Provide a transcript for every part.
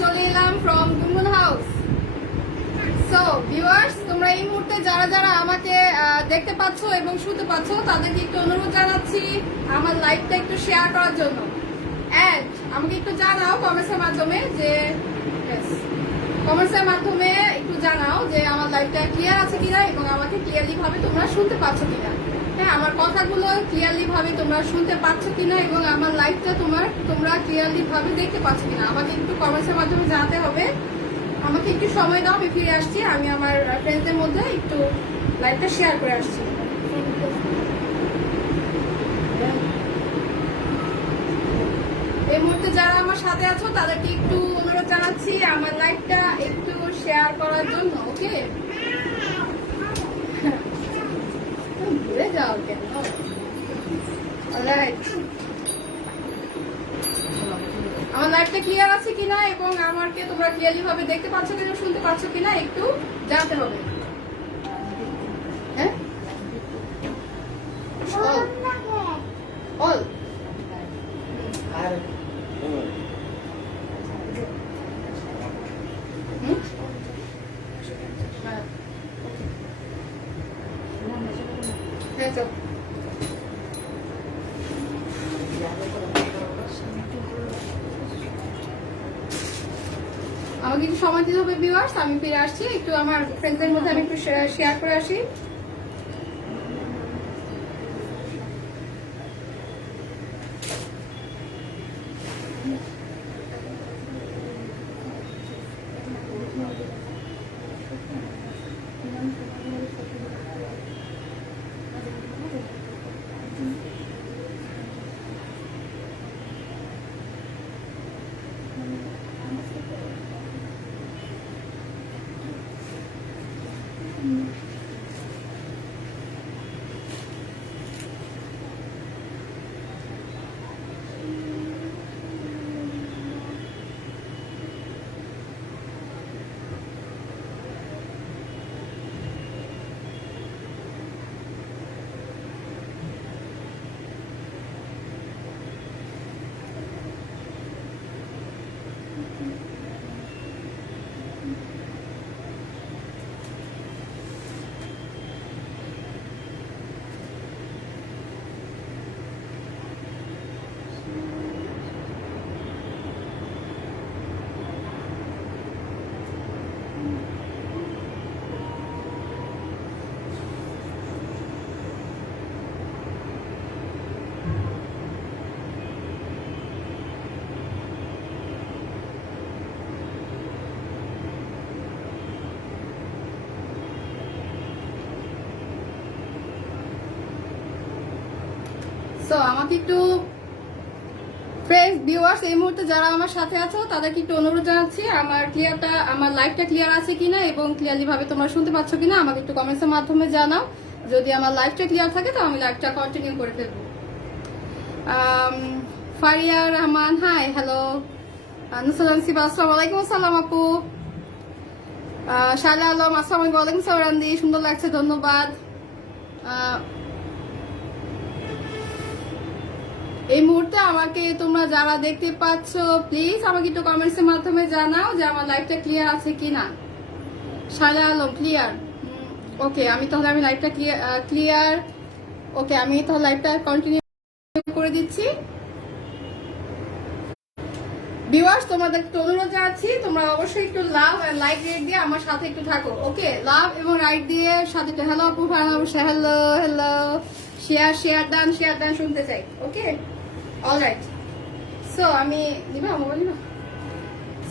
চলে এলাম ফ্রম গুনগুন হাউস। সো ভিউয়ার্স, তোমরা এই মুহূর্তে যারা যারা আমাকে দেখতে পাচ্ছ এবং শুনতে পাচ্ছ তাদেরকে একটু অনুরোধ জানাচ্ছি আমার লাইভটা একটু শেয়ার করার জন্য। এন্ড আমাকে একটু জানাও কমেন্টসের মাধ্যমে একটু জানাও যে আমার লাইভটা ক্লিয়ার আছে কিনা এবং আমাকে ক্লিয়ারলি ভাবে তোমরা শুনতে পাচ্ছ কিনা। হ্যাঁ, আমার কথাগুলো ক্লিয়ারলি ভাবে তোমরা শুনতে পাচ্ছ কিনা এবং আমার লাইভটা তোমরা ক্লিয়ারলি ভাবে দেখতে পাচ্ছ কিনা আমাকে একটু কমেন্টসের মাধ্যমে জানাতে হবে। আমাকে একটু সময় দাও, আমি ফিরে আসছি। আমি আমার ফ্রেন্ডসদের মধ্যে একটু লাইভটা শেয়ার করে আসছি। এই মুহূর্তে যারা আমার সাথে আছো তাদেরকে একটু অনুরোধ জানাচ্ছি আমার লাইভটা একটু শেয়ার করার জন্য। ওকে, ভুলে যাও কেন? অলরাইট, আমার লাইভটা ক্লিয়ার আছে কিনা এবং আমাকে তোমরা ক্লিয়ারলি ভাবে দেখতে পাচ্ছ কিনা শুনতে পাচ্ছ কিনা একটু জানতে হবে। হ্যাঁ, অল হ্যাঁ, চল। আমাকে একটু সময় দিতে হবে ভিউয়ার্স, আমি ফিরে আসছি। একটু আমার ফ্রেন্ডসদের মধ্যে আমি একটু শেয়ার করে আসি। তো আমাকে একটু ফ্রেন্ডস ভিউয়ার্স এই মুহূর্তে যারা আমার সাথে আছো তাদেরকে একটু অনুরোধ জানাচ্ছি আমার লাইভটা ক্লিয়ার আছে কিনা এবং ক্লিয়ারলি ভাবে তোমরা শুনতে পাচ্ছ কিনা আমাকে একটু কমেন্টসের মাধ্যমে জানাও। যদি আমার লাইভটা ক্লিয়ার থাকে তো আমি লাইভটা কন্টিনিউ করে ফেলবো। Faria Rahman, hi, hello. নুসালাম সিবা, আসসালামু আলাইকুম। আসসালাম আপু। শালা আলম, আসসালামু আলাইকুম। ওয়ালাইকুম আসসালাম রান্দি, সুন্দর লাগছে, ধন্যবাদ। এই মুহূর্তে আমাকে তোমরা যারা দেখতে পাচ্ছ প্লিজ আমাকে একটু কমেন্টস এর মাধ্যমে জানাও যে আমার লাইভটা ক্লিয়ার আছে কিনা। শালা আলম, ক্লিয়ার। ওকে, আমি লাইভটা ক্লিয়ার। ওকে, আমি তাহলে লাইভটা কন্টিনিউ করে দিচ্ছি। ভিউয়ার্স, তোমাদের একটু অনুরোধ জানাচ্ছি তোমরা অবশ্যই একটু লাভ আর লাইক রেট দিয়ে আমার সাথে একটু থাকো। ওকে, লাভ এবং রাইট দিয়ে সাথে একটু হ্যালো আপু, হ্যালো হ্যালো, শেয়ার দান শুনতে চাই। ওকে, অলরাইট।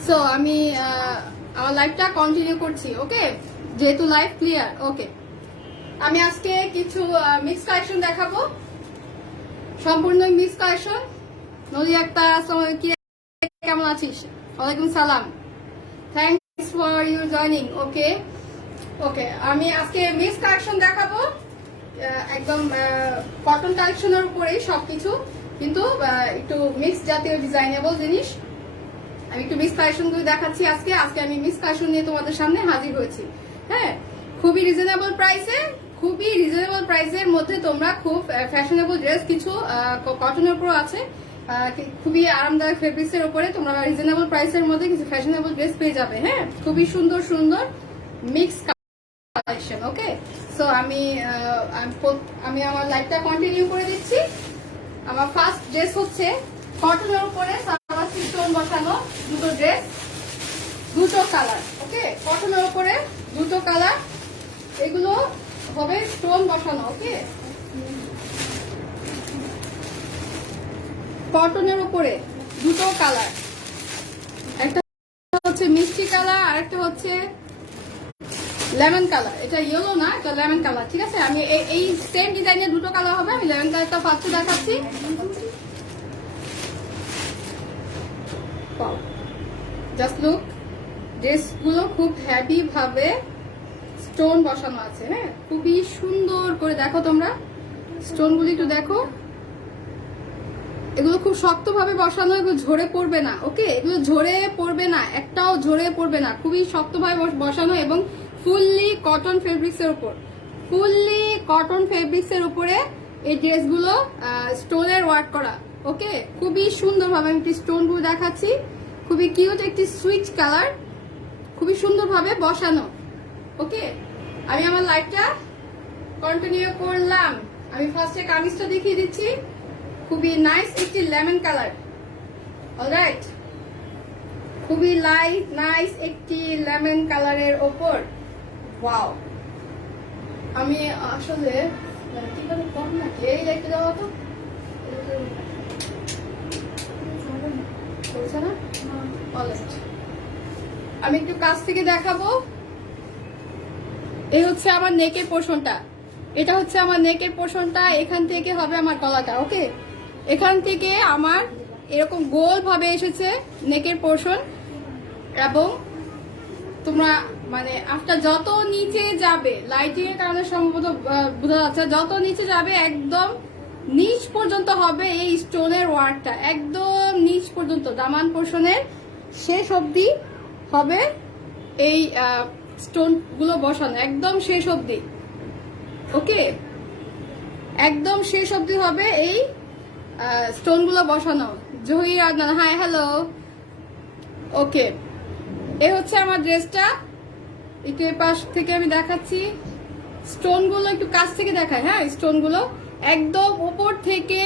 সো আমি আমার লাইভটা কন্টিনিউ করছি। ওকে, যেহেতু লাইভ ক্লিয়ার। ওকে, আমি আজকে কিছু মিক্স কালেকশন দেখাবো, সম্পূর্ণ মিক্স কালেকশন। নদী আক্তার, কেমন আছিস? ওয়ালাইকুম সালাম, থ্যাংকস ফর ইউর জয়নিং। ওকে ওকে, আমি আজকে মিক্স কালেকশন দেখাবো, একদম কটন কালেকশনের উপরেই সবকিছু, কিন্তু একটু মিক্স জাতীয় ডিজাইনেবল জিনিস। আমি একটু মিক্স কালেকশন গুলো দেখাচ্ছি আজকে আমি মিক্স কালেকশন নিয়ে তোমাদের সামনে হাজির হয়েছি। হ্যাঁ, খুবই রিজনেবল প্রাইসের মধ্যে তোমরা খুব ফ্যাশনেবল ড্রেস কিছু কটনের উপর আছে, খুবই আরামদায়ক ফেব্রিক্স এর উপরে তোমরা রিজনেবল প্রাইসের মধ্যে কিছু ফ্যাশনেবল ড্রেস পেয়ে যাবে। হ্যাঁ, খুবই সুন্দর সুন্দর মিক্স কালেকশন। ওকে, সো আমি আমার লাইভটা কন্টিনিউ করে দিচ্ছি। আমার ফার্স্ট ড্রেস হচ্ছে কটনের উপরে সারাবাসি স্টোন বসানো দুটো ড্রেস, দুটো কালার। ওকে, কটনের উপরে দুটো কালার, এগুলো হবে স্টোন বসানো। ওকে, কটনের উপরে দুটো কালার, একটা হচ্ছে মিষ্টি কালার আর একটা হচ্ছে লেমন কালার। এটা ইয়েলো না, এটা লেমন কালার। ঠিক আছে, আমি এই সেম ডিজাইনের দুটো কালার হবে। আমি লেমন কালারটা ফার্স্টে দেখাচ্ছি। জাস্ট লুক, ড্রেসগুলো খুব হেভি ভাবে স্টোন বসানো আছে। হ্যাঁ, খুবই সুন্দর করে দেখো তোমরা স্টোনগুলি একটু দেখো। এগুলো খুব শক্তভাবে বসানো, এগুলো ঝরে পড়বে না। ওকে, এগুলো ঝরে পড়বে না, একটাও ঝরে পড়বে না। খুবই শক্তভাবে বসানো এবং ফুললি কটন ফেব্রিক্স এর উপর, ফুললি কটন ফেব্রিক্স এর উপরে এই ড্রেসগুলো স্টোনের ওয়ার্ক করা। ওকে, খুবই সুন্দরভাবে আমি একটি স্টোনগুলো দেখাচ্ছি। খুবই কিউট একটি সুইচ কালার, খুবই সুন্দরভাবে বসানো। ওকে, আমি আমার লাইভটা কন্টিনিউ করলাম। আমি ফার্স্টে কামিজটা দেখিয়ে দিচ্ছি। খুবই নাইস একটি লেমন কালার। অলরাইট, খুবই নাইস একটি লেমন কালারের ওপর। ওয়াও, আমি আসলে কি করে কম নাকি এই লাইটটা দেওয়া তো চলছে না। অলরাইট, আমি একটু কাছ থেকে দেখাবো। এই হচ্ছে আমার নেকের পোর্শনটা, এটা হচ্ছে আমার নেকের পোর্শনটা। এখান থেকে হবে আমার গলাটা। ওকে, এখান থেকে আমার এরকম গোল ভাবে এসেছে নেকের পোর্শন। এবং তোমরা মানে আফটার যত নিচে যাবে, লাইটিং এর কারণে সম্ভবত বোঝা যাচ্ছে, যত নিচে যাবে একদম নিচ পর্যন্ত হবে এই স্টোনের ওয়ার্কটা, একদম নিচ পর্যন্ত দামান পোর্শনের শেষ অবধি হবে এই স্টোন গুলো বসানো, একদম শেষ অবধি। ওকে, একদম শেষ অবধি হবে এই স্টোন গুলো বসানো। Zahir Adnan, hi, hello. Okay, এই হচ্ছে আমার ড্রেসটা। একটু এই পাশ থেকে আমি দেখাচ্ছি। স্টোন গুলো একটু কাছ থেকে দেখায়। হ্যাঁ, স্টোন গুলো একদম উপর থেকে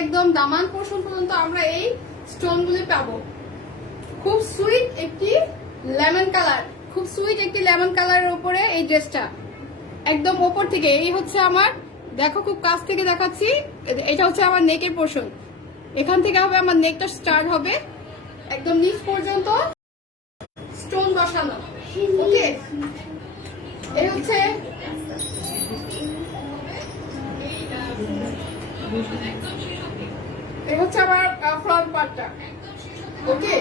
একদম দামান পোর্শন পর্যন্ত আমরা এই স্টোন গুলি পাবো। খুব সুইট একটি লেমন কালার, খুব সুইট একটি লেমন কালারের উপরে এই ড্রেসটা একদম উপর থেকে। এই হচ্ছে আমার, দেখো খুব কাছ থেকে দেখাচ্ছি, এটা হচ্ছে আমার নেকের পোর্শন। এখান থেকে হবে আমার নেকটা স্টার্ট হবে, একদম নিচ পর্যন্ত স্টোন বসানো। ওকে, এই হচ্ছে আমার ফ্রন্ট পার্টটা। ওকে,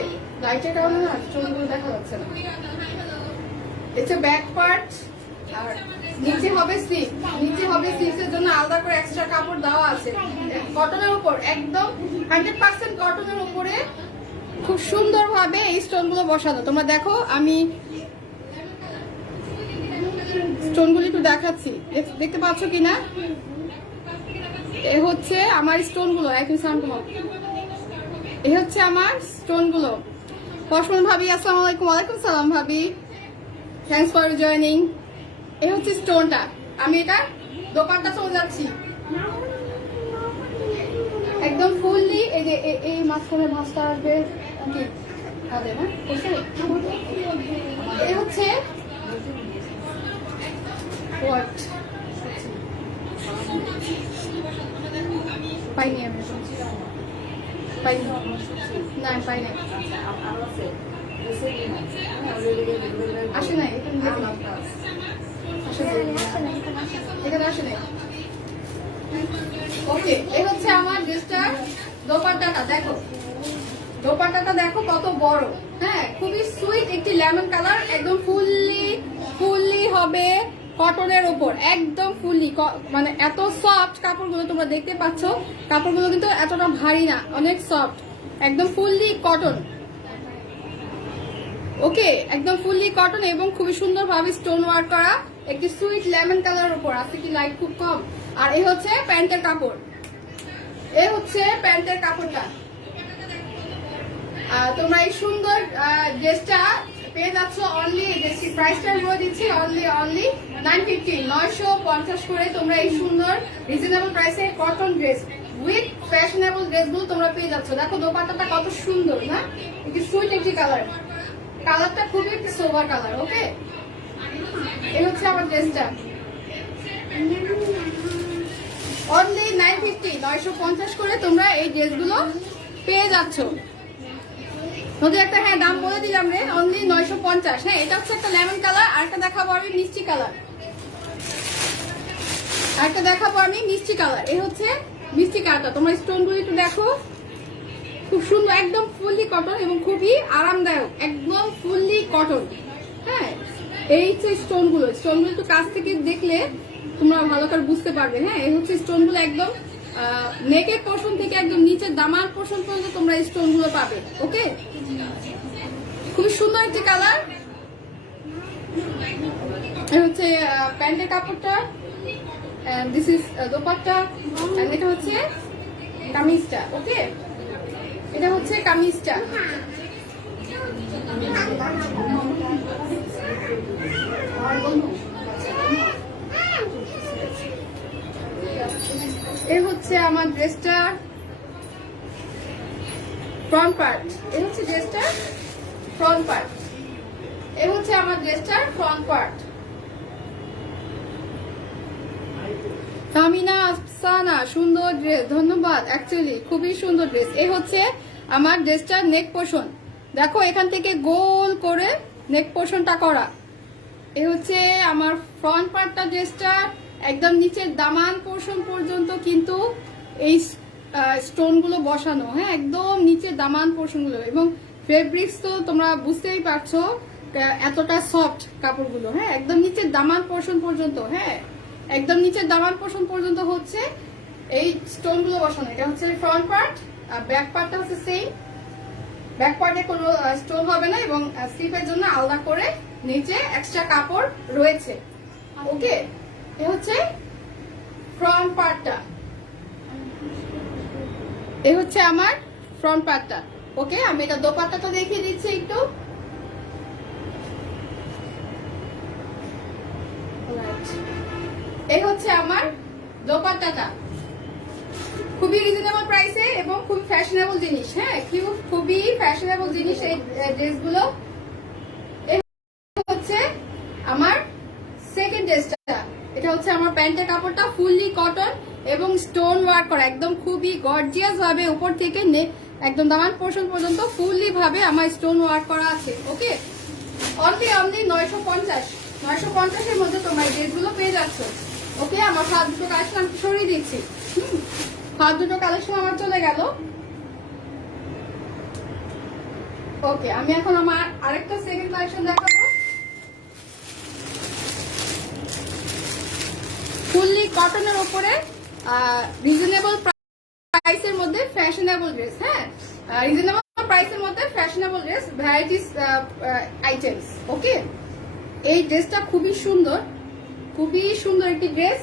লাইটের কারণে না স্টোনগুলো দেখা যাচ্ছে না। এটা ব্যাক পার্ট, আর নিচে হবে স্লিভ। নিচে হবে স্লিভসের জন্য আলাদা করে এক্সট্রা কাপড় দেওয়া আছে। কটনের উপর, একদম 100% কটনের উপরে খুব সুন্দরভাবে এই স্টোনগুলো বসানো। তোমরা দেখো, আমি স্টোনগুলো একটু দেখাচ্ছি, দেখতে পাচ্ছ কিনা। এ হচ্ছে আমার স্টোনগুলো, একই সাউন্ড। এ হচ্ছে আমার স্টোনগুলো। পশমন ভাবি, আসসালামু আলাইকুম। ওয়ালাইকুম সালাম ভাবি, থ্যাঙ্কস ফর জয়েনিং। এই হচ্ছে স্টোনটা। আমি এটা দোপাট্টা চলে যাচ্ছি একদম ফুললি। এই যে এই মাঝখানে ভাঁজটা আসবে কি কাঁদে না, এই হচ্ছে হোয়াট পাইনি আমি, পাইনি না, পাইনি, আসে নাই, এখানে আসে নাই। ওকে, এই হচ্ছে আমার ড্রেসটার দোপাট্টাটা। দেখো দোপাট্টাটা দেখো কত বড়। হ্যাঁ, খুবই সুইট একটি লেমন কালার, একদম ফুললি হবে কটনের উপর, একদম ফুললি। মানে এত সফট কাপড়গুলো তোমরা দেখতে পাচ্ছ, কাপড়গুলো কিন্তু এতটা ভারী না, অনেক সফট, একদম ফুললি কটন। ওকে, একদম ফুললি কটন এবং খুবই সুন্দর ভাবে স্টোন ওয়ার্ক করা একটি সুইট লেমন কালার উপর। আছে কি লাইট খুব কম। আর এই হচ্ছে প্যান্টের কাপড়। এই হচ্ছে প্যান্টের কাপড়টা। তোমরা এই সুন্দর ড্রেসটা পেয়ে যাচ্ছ অনলি, প্রাইসটা বলে দিচ্ছি, অনলি 950 করে তোমরা এই সুন্দর রিজনেবল প্রাইসে কটন ড্রেস উইথ ফ্যাশনেবল ড্রেসগুলো তোমরা পেয়ে যাচ্ছ। দেখো দোপাট্টাটা কত সুন্দর না, একটি সুইট একটি কালার, কালারটা খুবই একটি সোভার কালার। ওকে, এই হচ্ছে আমার ড্রেসটা অনলি 950 করে তোমরা এই ড্রেসগুলো পেয়ে যাচ্ছ। নতুন একটা হ্যাঁ দাম বলে দিলাম রে, অনলি 950। হ্যাঁ, এটা হচ্ছে একটা লেমন কালার, আরেকটা দেখাবো আমি মিষ্টি কালার, আরেকটা দেখাবো আমি মিষ্টি কালার। এই হচ্ছে মিষ্টি কালারটা, তোমরা স্টোনগুলো একটু দেখো, খুব সুন্দর, একদম ফুললি কটন এবং খুবই আরামদায়ক, একদম ফুললি কটন। হ্যাঁ, এই হচ্ছে স্টোনগুলো একটু কাছ থেকে দেখলে তোমরা ভালো করে বুঝতে পারবে। হ্যাঁ, এই হচ্ছে স্টোনগুলো একদম নেকের পোর্শন থেকে একদম নিচের দামার পোর্শন পর্যন্ত তোমরা স্টোনগুলো পাবে। ওকে, খুবই সুন্দর একটি কালার। এই হচ্ছে প্যান্টের কাপড়টা, দিস ইজ দোপাট্টা, এটা হচ্ছে কামিজটা। ওকে, এটা হচ্ছে কামিজটা। এই হচ্ছে আমার ড্রেসটা ফ্রন্ট পার্ট, এই হচ্ছে ড্রেসটা ফ্রন্ট পার্ট, এই হচ্ছে আমার ড্রেসটার ফ্রন্ট পার্ট। তামিনা আফসানা, সুন্দর ড্রেস, ধন্যবাদ। অ্যাকচুয়ালি খুবই সুন্দর ড্রেস। এই হচ্ছে আমার ড্রেসটার নেক পোর্শন, দেখো এখান থেকে গোল করে নেক পোর্শনটা করা। এই হচ্ছে আমার ফ্রন্ট পার্টটা, ড্রেসটা একদম নিচের দামান পোর্শন পর্যন্ত কিন্তু এই স্টোনগুলো বসানো। হ্যাঁ, একদম নিচের দামান পোর্শনগুলো, এবং ফেব্রিক্স তো তোমরা বুঝতেই পারছো এতটা সফট কাপড়গুলো। হ্যাঁ, একদম নিচের দামান পোর্শন পর্যন্ত, হ্যাঁ একদম নিচের দামান পোর্শন পর্যন্ত হচ্ছে এই স্টোনগুলো বসানো। এটা হচ্ছে ফ্রন্ট পার্ট, আর ব্যাক পার্টটা হচ্ছে সেম, ব্যাক পার্টে কোনো স্টোন হবে না এবং স্লিপের জন্য আলাদা করে নিচে এক্সট্রা কাপড় রয়েছে। ওকে, এ হচ্ছে ফ্রন্ট পার্টটা, এ হচ্ছে আমার ফ্রন্ট পার্টটা। ওকে, আমি এটা দোপাট্টাটা দেখিয়ে দিচ্ছি একটু। এই হচ্ছে আমার দোপাট্টাটা, খুবই রিজনেবল প্রাইসে এবং খুব ফ্যাশনেবল জিনিস। হ্যাঁ, খুবই ফ্যাশনেবল জিনিস এই ড্রেসগুলো। এই হচ্ছে আমার সেকেন্ড ড্রেসটা, এটা হচ্ছে আমার প্যান্টের কাপড়টা, ফুললি কটন এবং স্টোন ওয়ার্ক করা, একদম খুবই গর্জিয়াস ভাবে উপর থেকে একদম দামান পোর্শন পর্যন্ত ফুললি ভাবে আমার স্টোন ওয়ার্ক করা আছে। ওকে, অনলি 950 এর মধ্যে তোমরা এই ড্রেসগুলো পেয়ে যাচ্ছ। ওকে, আমার হাত দুটো কালেকশন আমি সরিয়ে দিচ্ছি, হাত দুটো কালেকশন আমার চলে গেল। ওকে, আমি এখন আমার আরেকটা সেকেন্ড কালেকশন দেখাবো, ফুললি কটনের উপরে রিজনেবল প্রাইসের মধ্যে ফ্যাশনেবল ড্রেস। হ্যাঁ, রিজনেবল প্রাইসের মধ্যে ফ্যাশনেবল ড্রেস, ভ্যারাইটিস আইটেমস। ওকে, এই ড্রেসটা খুবই সুন্দর, খুবই সুন্দর একটি ড্রেস।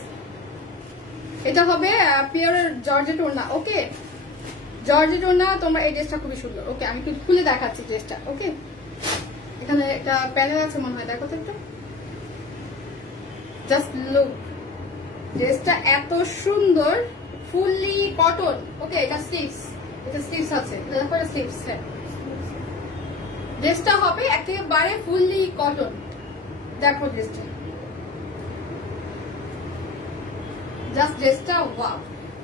এটা হবে পিওর জর্জেট ওড়না। ওকে, জর্জেট ওড়না, তোমরা এই ড্রেসটা খুবই সুন্দর। ওকে, আমি একটু খুলে দেখাচ্ছি ড্রেসটা। ওকে, এখানে একটা প্যানেল আছে মনে হয়, দেখো তো একটু, জাস্ট লুক, ড্রেসটা এত সুন্দর, ফুললি কটন। ওকে, এটা স্লিভস আছে, দেখো এটা স্লিভস। হ্যাঁ, ড্রেসটা হবে একেবারে ফুললি কটন, দেখো ড্রেসটা, জাস্ট ড্রেসটা ওয়াও।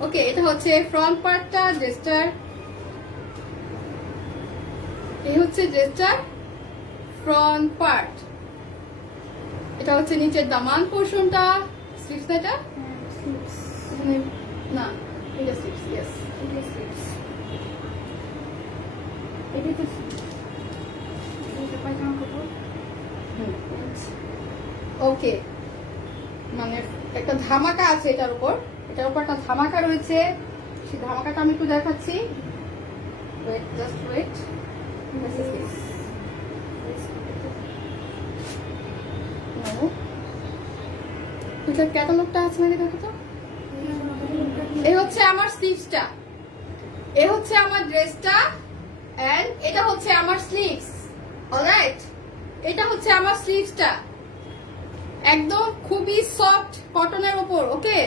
ওকে, এটা হচ্ছে ফ্রন্ট পার্টটা ড্রেসটার, এই হচ্ছে ড্রেসটার ফ্রন্ট পার্ট, এটা হচ্ছে নিচের দামান পোর্শনটা, স্লিভস এটা না, এটা স্লিভস, ইয়েস এটা স্লিভস, এটা তো এটা পায়জামা কাপড়। ওকে, মানে একটা ধামাকা আছে এটার উপর একটা ধামাকা রয়েছে, সেই ধামাকাটা আমি একটু দেখাচ্ছি। ওয়েট, জাস্ট ওয়েট, ক্যাটালগটা আছে নাকি দেখো তো। এই হচ্ছে আমার স্লিভসটা, এ হচ্ছে আমার ড্রেসটা এন্ড এটা হচ্ছে আমার স্লিভস। অলরাইট, এটা হচ্ছে আমার স্লিভসটা, একদম খুবই সফট কটনের উপর। ওকে,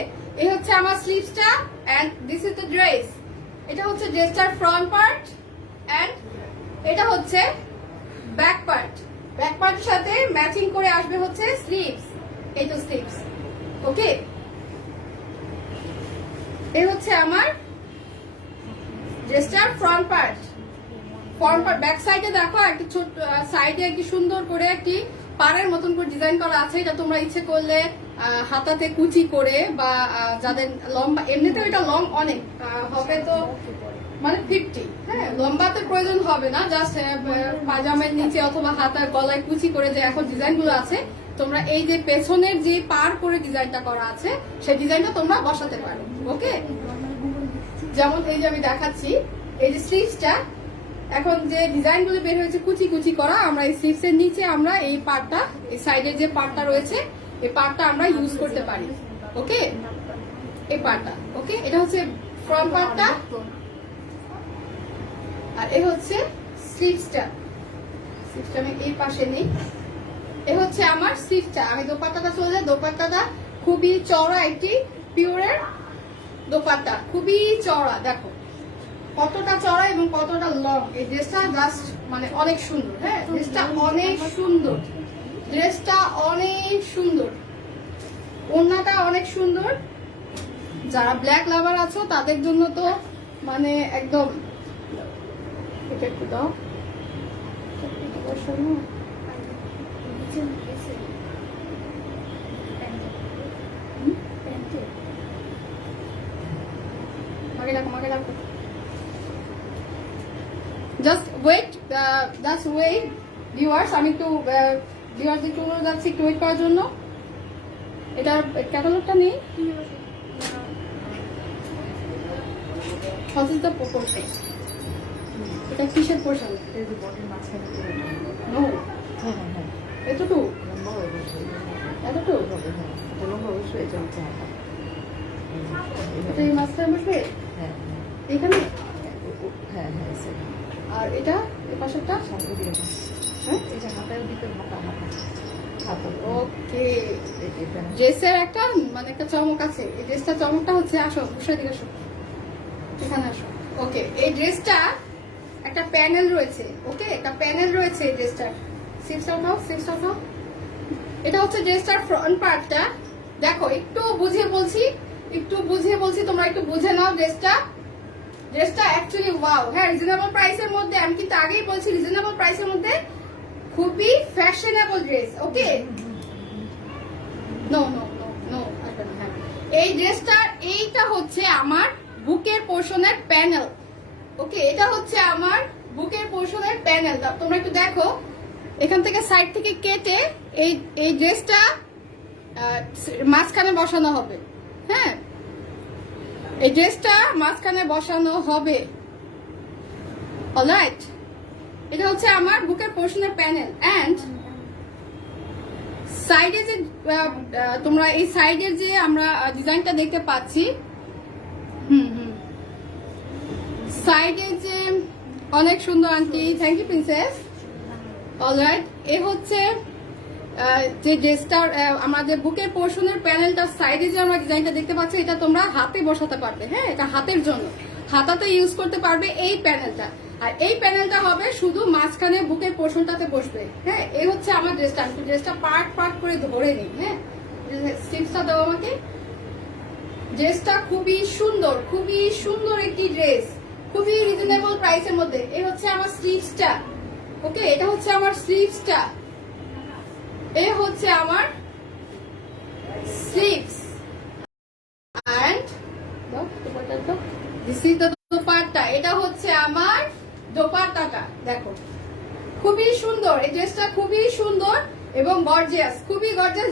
এই হচ্ছে আমার স্লিভসটা and this is the dress. এটা হচ্ছে ড্রেসটার ফ্রন্ট পার্ট এন্ড এটা হচ্ছে ব্যাক পার্ট। ব্যাক পার্টের সাথে ম্যাচিং করে আসবে হচ্ছে স্লিভস। এই তো স্লিভস। ওকে, এই হচ্ছে আমার ড্রেসটার front part. Front part back সাইডে দেখো একটি ছোট সাইডে একটি সুন্দর করে একটি পাড়ের মতন করে ডিজাইন করা আছে। এটা তোমরা ইচ্ছে করলে হাতাতে কুচি করে বা যাদের লম্বা, এমনিতেও এটা লং অনেক হবে তো মানে 50, হ্যাঁ লম্বাতে প্রয়োজন হবে না, জাস্ট পাজামের নিচে অথবা হাতার গলায় কুচি করে যে এখন ডিজাইন গুলো আছে, তোমরা এই যে পেছনের যে পার করে ডিজাইনটা করা আছে সেই ডিজাইনটা তোমরা বসাতে পারো। ওকে, যেমন এই যে আমি দেখাচ্ছি, এই যে স্লিভসটা এখন যে ডিজাইন গুলো বের হয়েছে কুচি কুচি করা, আমরা এই স্লিভস এর নিচে আমরা এই পার্টটা, এই সাইডের যে পার্টটা রয়েছে এই পার্টটা আমরা ইউজ করতে পারি। ওকে, এই পার্টটা। ওকে, এটা হচ্ছে ফ্রন্ট পার্টটা আর এই হচ্ছে স্লিভসটা। স্লিভসটা আমি এই পাশে নেই। এ হচ্ছে আমার স্লিভসটা। আমি দোপাট্টাটা চলে যাই। দোপাট্টাটা খুবই চওড়া, একটি পিওরের দোপাট্টা, খুবই চওড়া। দেখো কতটা চওড়া এবং কতটা লং। এই ড্রেসটা জাস্ট মানে অনেক সুন্দর। হ্যাঁ, ড্রেসটা অনেক সুন্দর, ড্রেসটা অনেক সুন্দর, ওড়নাটা অনেক সুন্দর। যারা ব্ল্যাক লাভার আছো তাদের জন্য তো মানে একদম। এটা একটু দাও, মাকে রাখো, মাকে রাখো। Just wait, just wait viewers. আমি একটু ভিউয়ার্স একটু যাচ্ছি একটু ওয়েট করার জন্য। এটার ক্যাটালগটা নেই। What is the proportion? এটা কিসের পোর্শন? নো, এতটুকু এতটুকু এটা এই মাছটা বসবে এখানে। আর এটা এই পাশেরটা ওকে। ড্রেসের একটা মানে একটা চমক আছে। এই ড্রেসটা চমকটা হচ্ছে, আসো বসে দিকে আসো, এখানে আসো। ওকে, এই ড্রেসটা একটা প্যানেল রয়েছে। ওকে, একটা প্যানেল রয়েছে এই ড্রেসটার। সিক্সটা এটা হচ্ছে ড্রেসটার ফ্রন্ট পার্টটা। দেখো একটু বুঝিয়ে বলছি, একটু বুঝিয়ে বলছি, তোমরা একটু বুঝে নাও ড্রেসটা। ড্রেসটা অ্যাকচুয়ালি ওয়াও। হ্যাঁ, রিজনেবল প্রাইসের মধ্যে, আমি কিন্তু আগেই বলছি রিজনেবল প্রাইসের মধ্যে খুবই ফ্যাশনেবল ড্রেস। ওকে, নো নো নো নো, এই ড্রেসটার এইটা হচ্ছে আমার বুকের পোর্শনের প্যানেল। ওকে, এটা হচ্ছে আমার বুকের পোর্শনের প্যানেল। তোমরা একটু দেখো, এখান থেকে সাইড থেকে কেটে এই ড্রেসটা মাঝখানে বসানো হবে। হ্যাঁ, এই ড্রেসটা মাঝখানে বসানো হবে। অলরাইট, এটা হচ্ছে আমার বুকের পোর্শনের প্যানেল এন্ড সাইডে যে তোমরা এই সাইডের যে আমরা ডিজাইনটা দেখতে পাচ্ছি, সাইডে যে অনেক সুন্দর aunty, thank you princess. Alright, এ হচ্ছে যে ড্রেসটার আমাদের বুকের পোর্শনের প্যানেলটার সাইডে যে আমরা ডিজাইনটা দেখতে পাচ্ছি, এটা তোমরা হাতে বসাতে পারবে। হ্যাঁ, এটা হাতের জন্য, হাতাতে ইউজ করতে পারবে এই প্যানেলটা। আর এই প্যানেলটা হবে শুধু মাঝখানে বুকের পোর্শনটাতে বসবে। হ্যাঁ, এই হচ্ছে আমার ড্রেসটা। আমি ড্রেসটা পার্ট পার্ট করে ধরে নিই। হ্যাঁ, স্টিপসটা দাও আমাকে। ড্রেসটা খুবই সুন্দর, খুবই সুন্দর একটি ড্রেস, খুবই রিজনেবল প্রাইসের মধ্যে। এই হচ্ছে আমার স্লিভসটা। ওকে, এটা হচ্ছে আমার স্লিভসটা, এই হচ্ছে আমার sleeves and this is the dupatta. এটা হচ্ছে আমার দোপাট্টাটা। দেখো খুবই সুন্দর, এই ড্রেসটা খুবই সুন্দর এবং গর্জিয়াস, খুবই গর্জিয়াস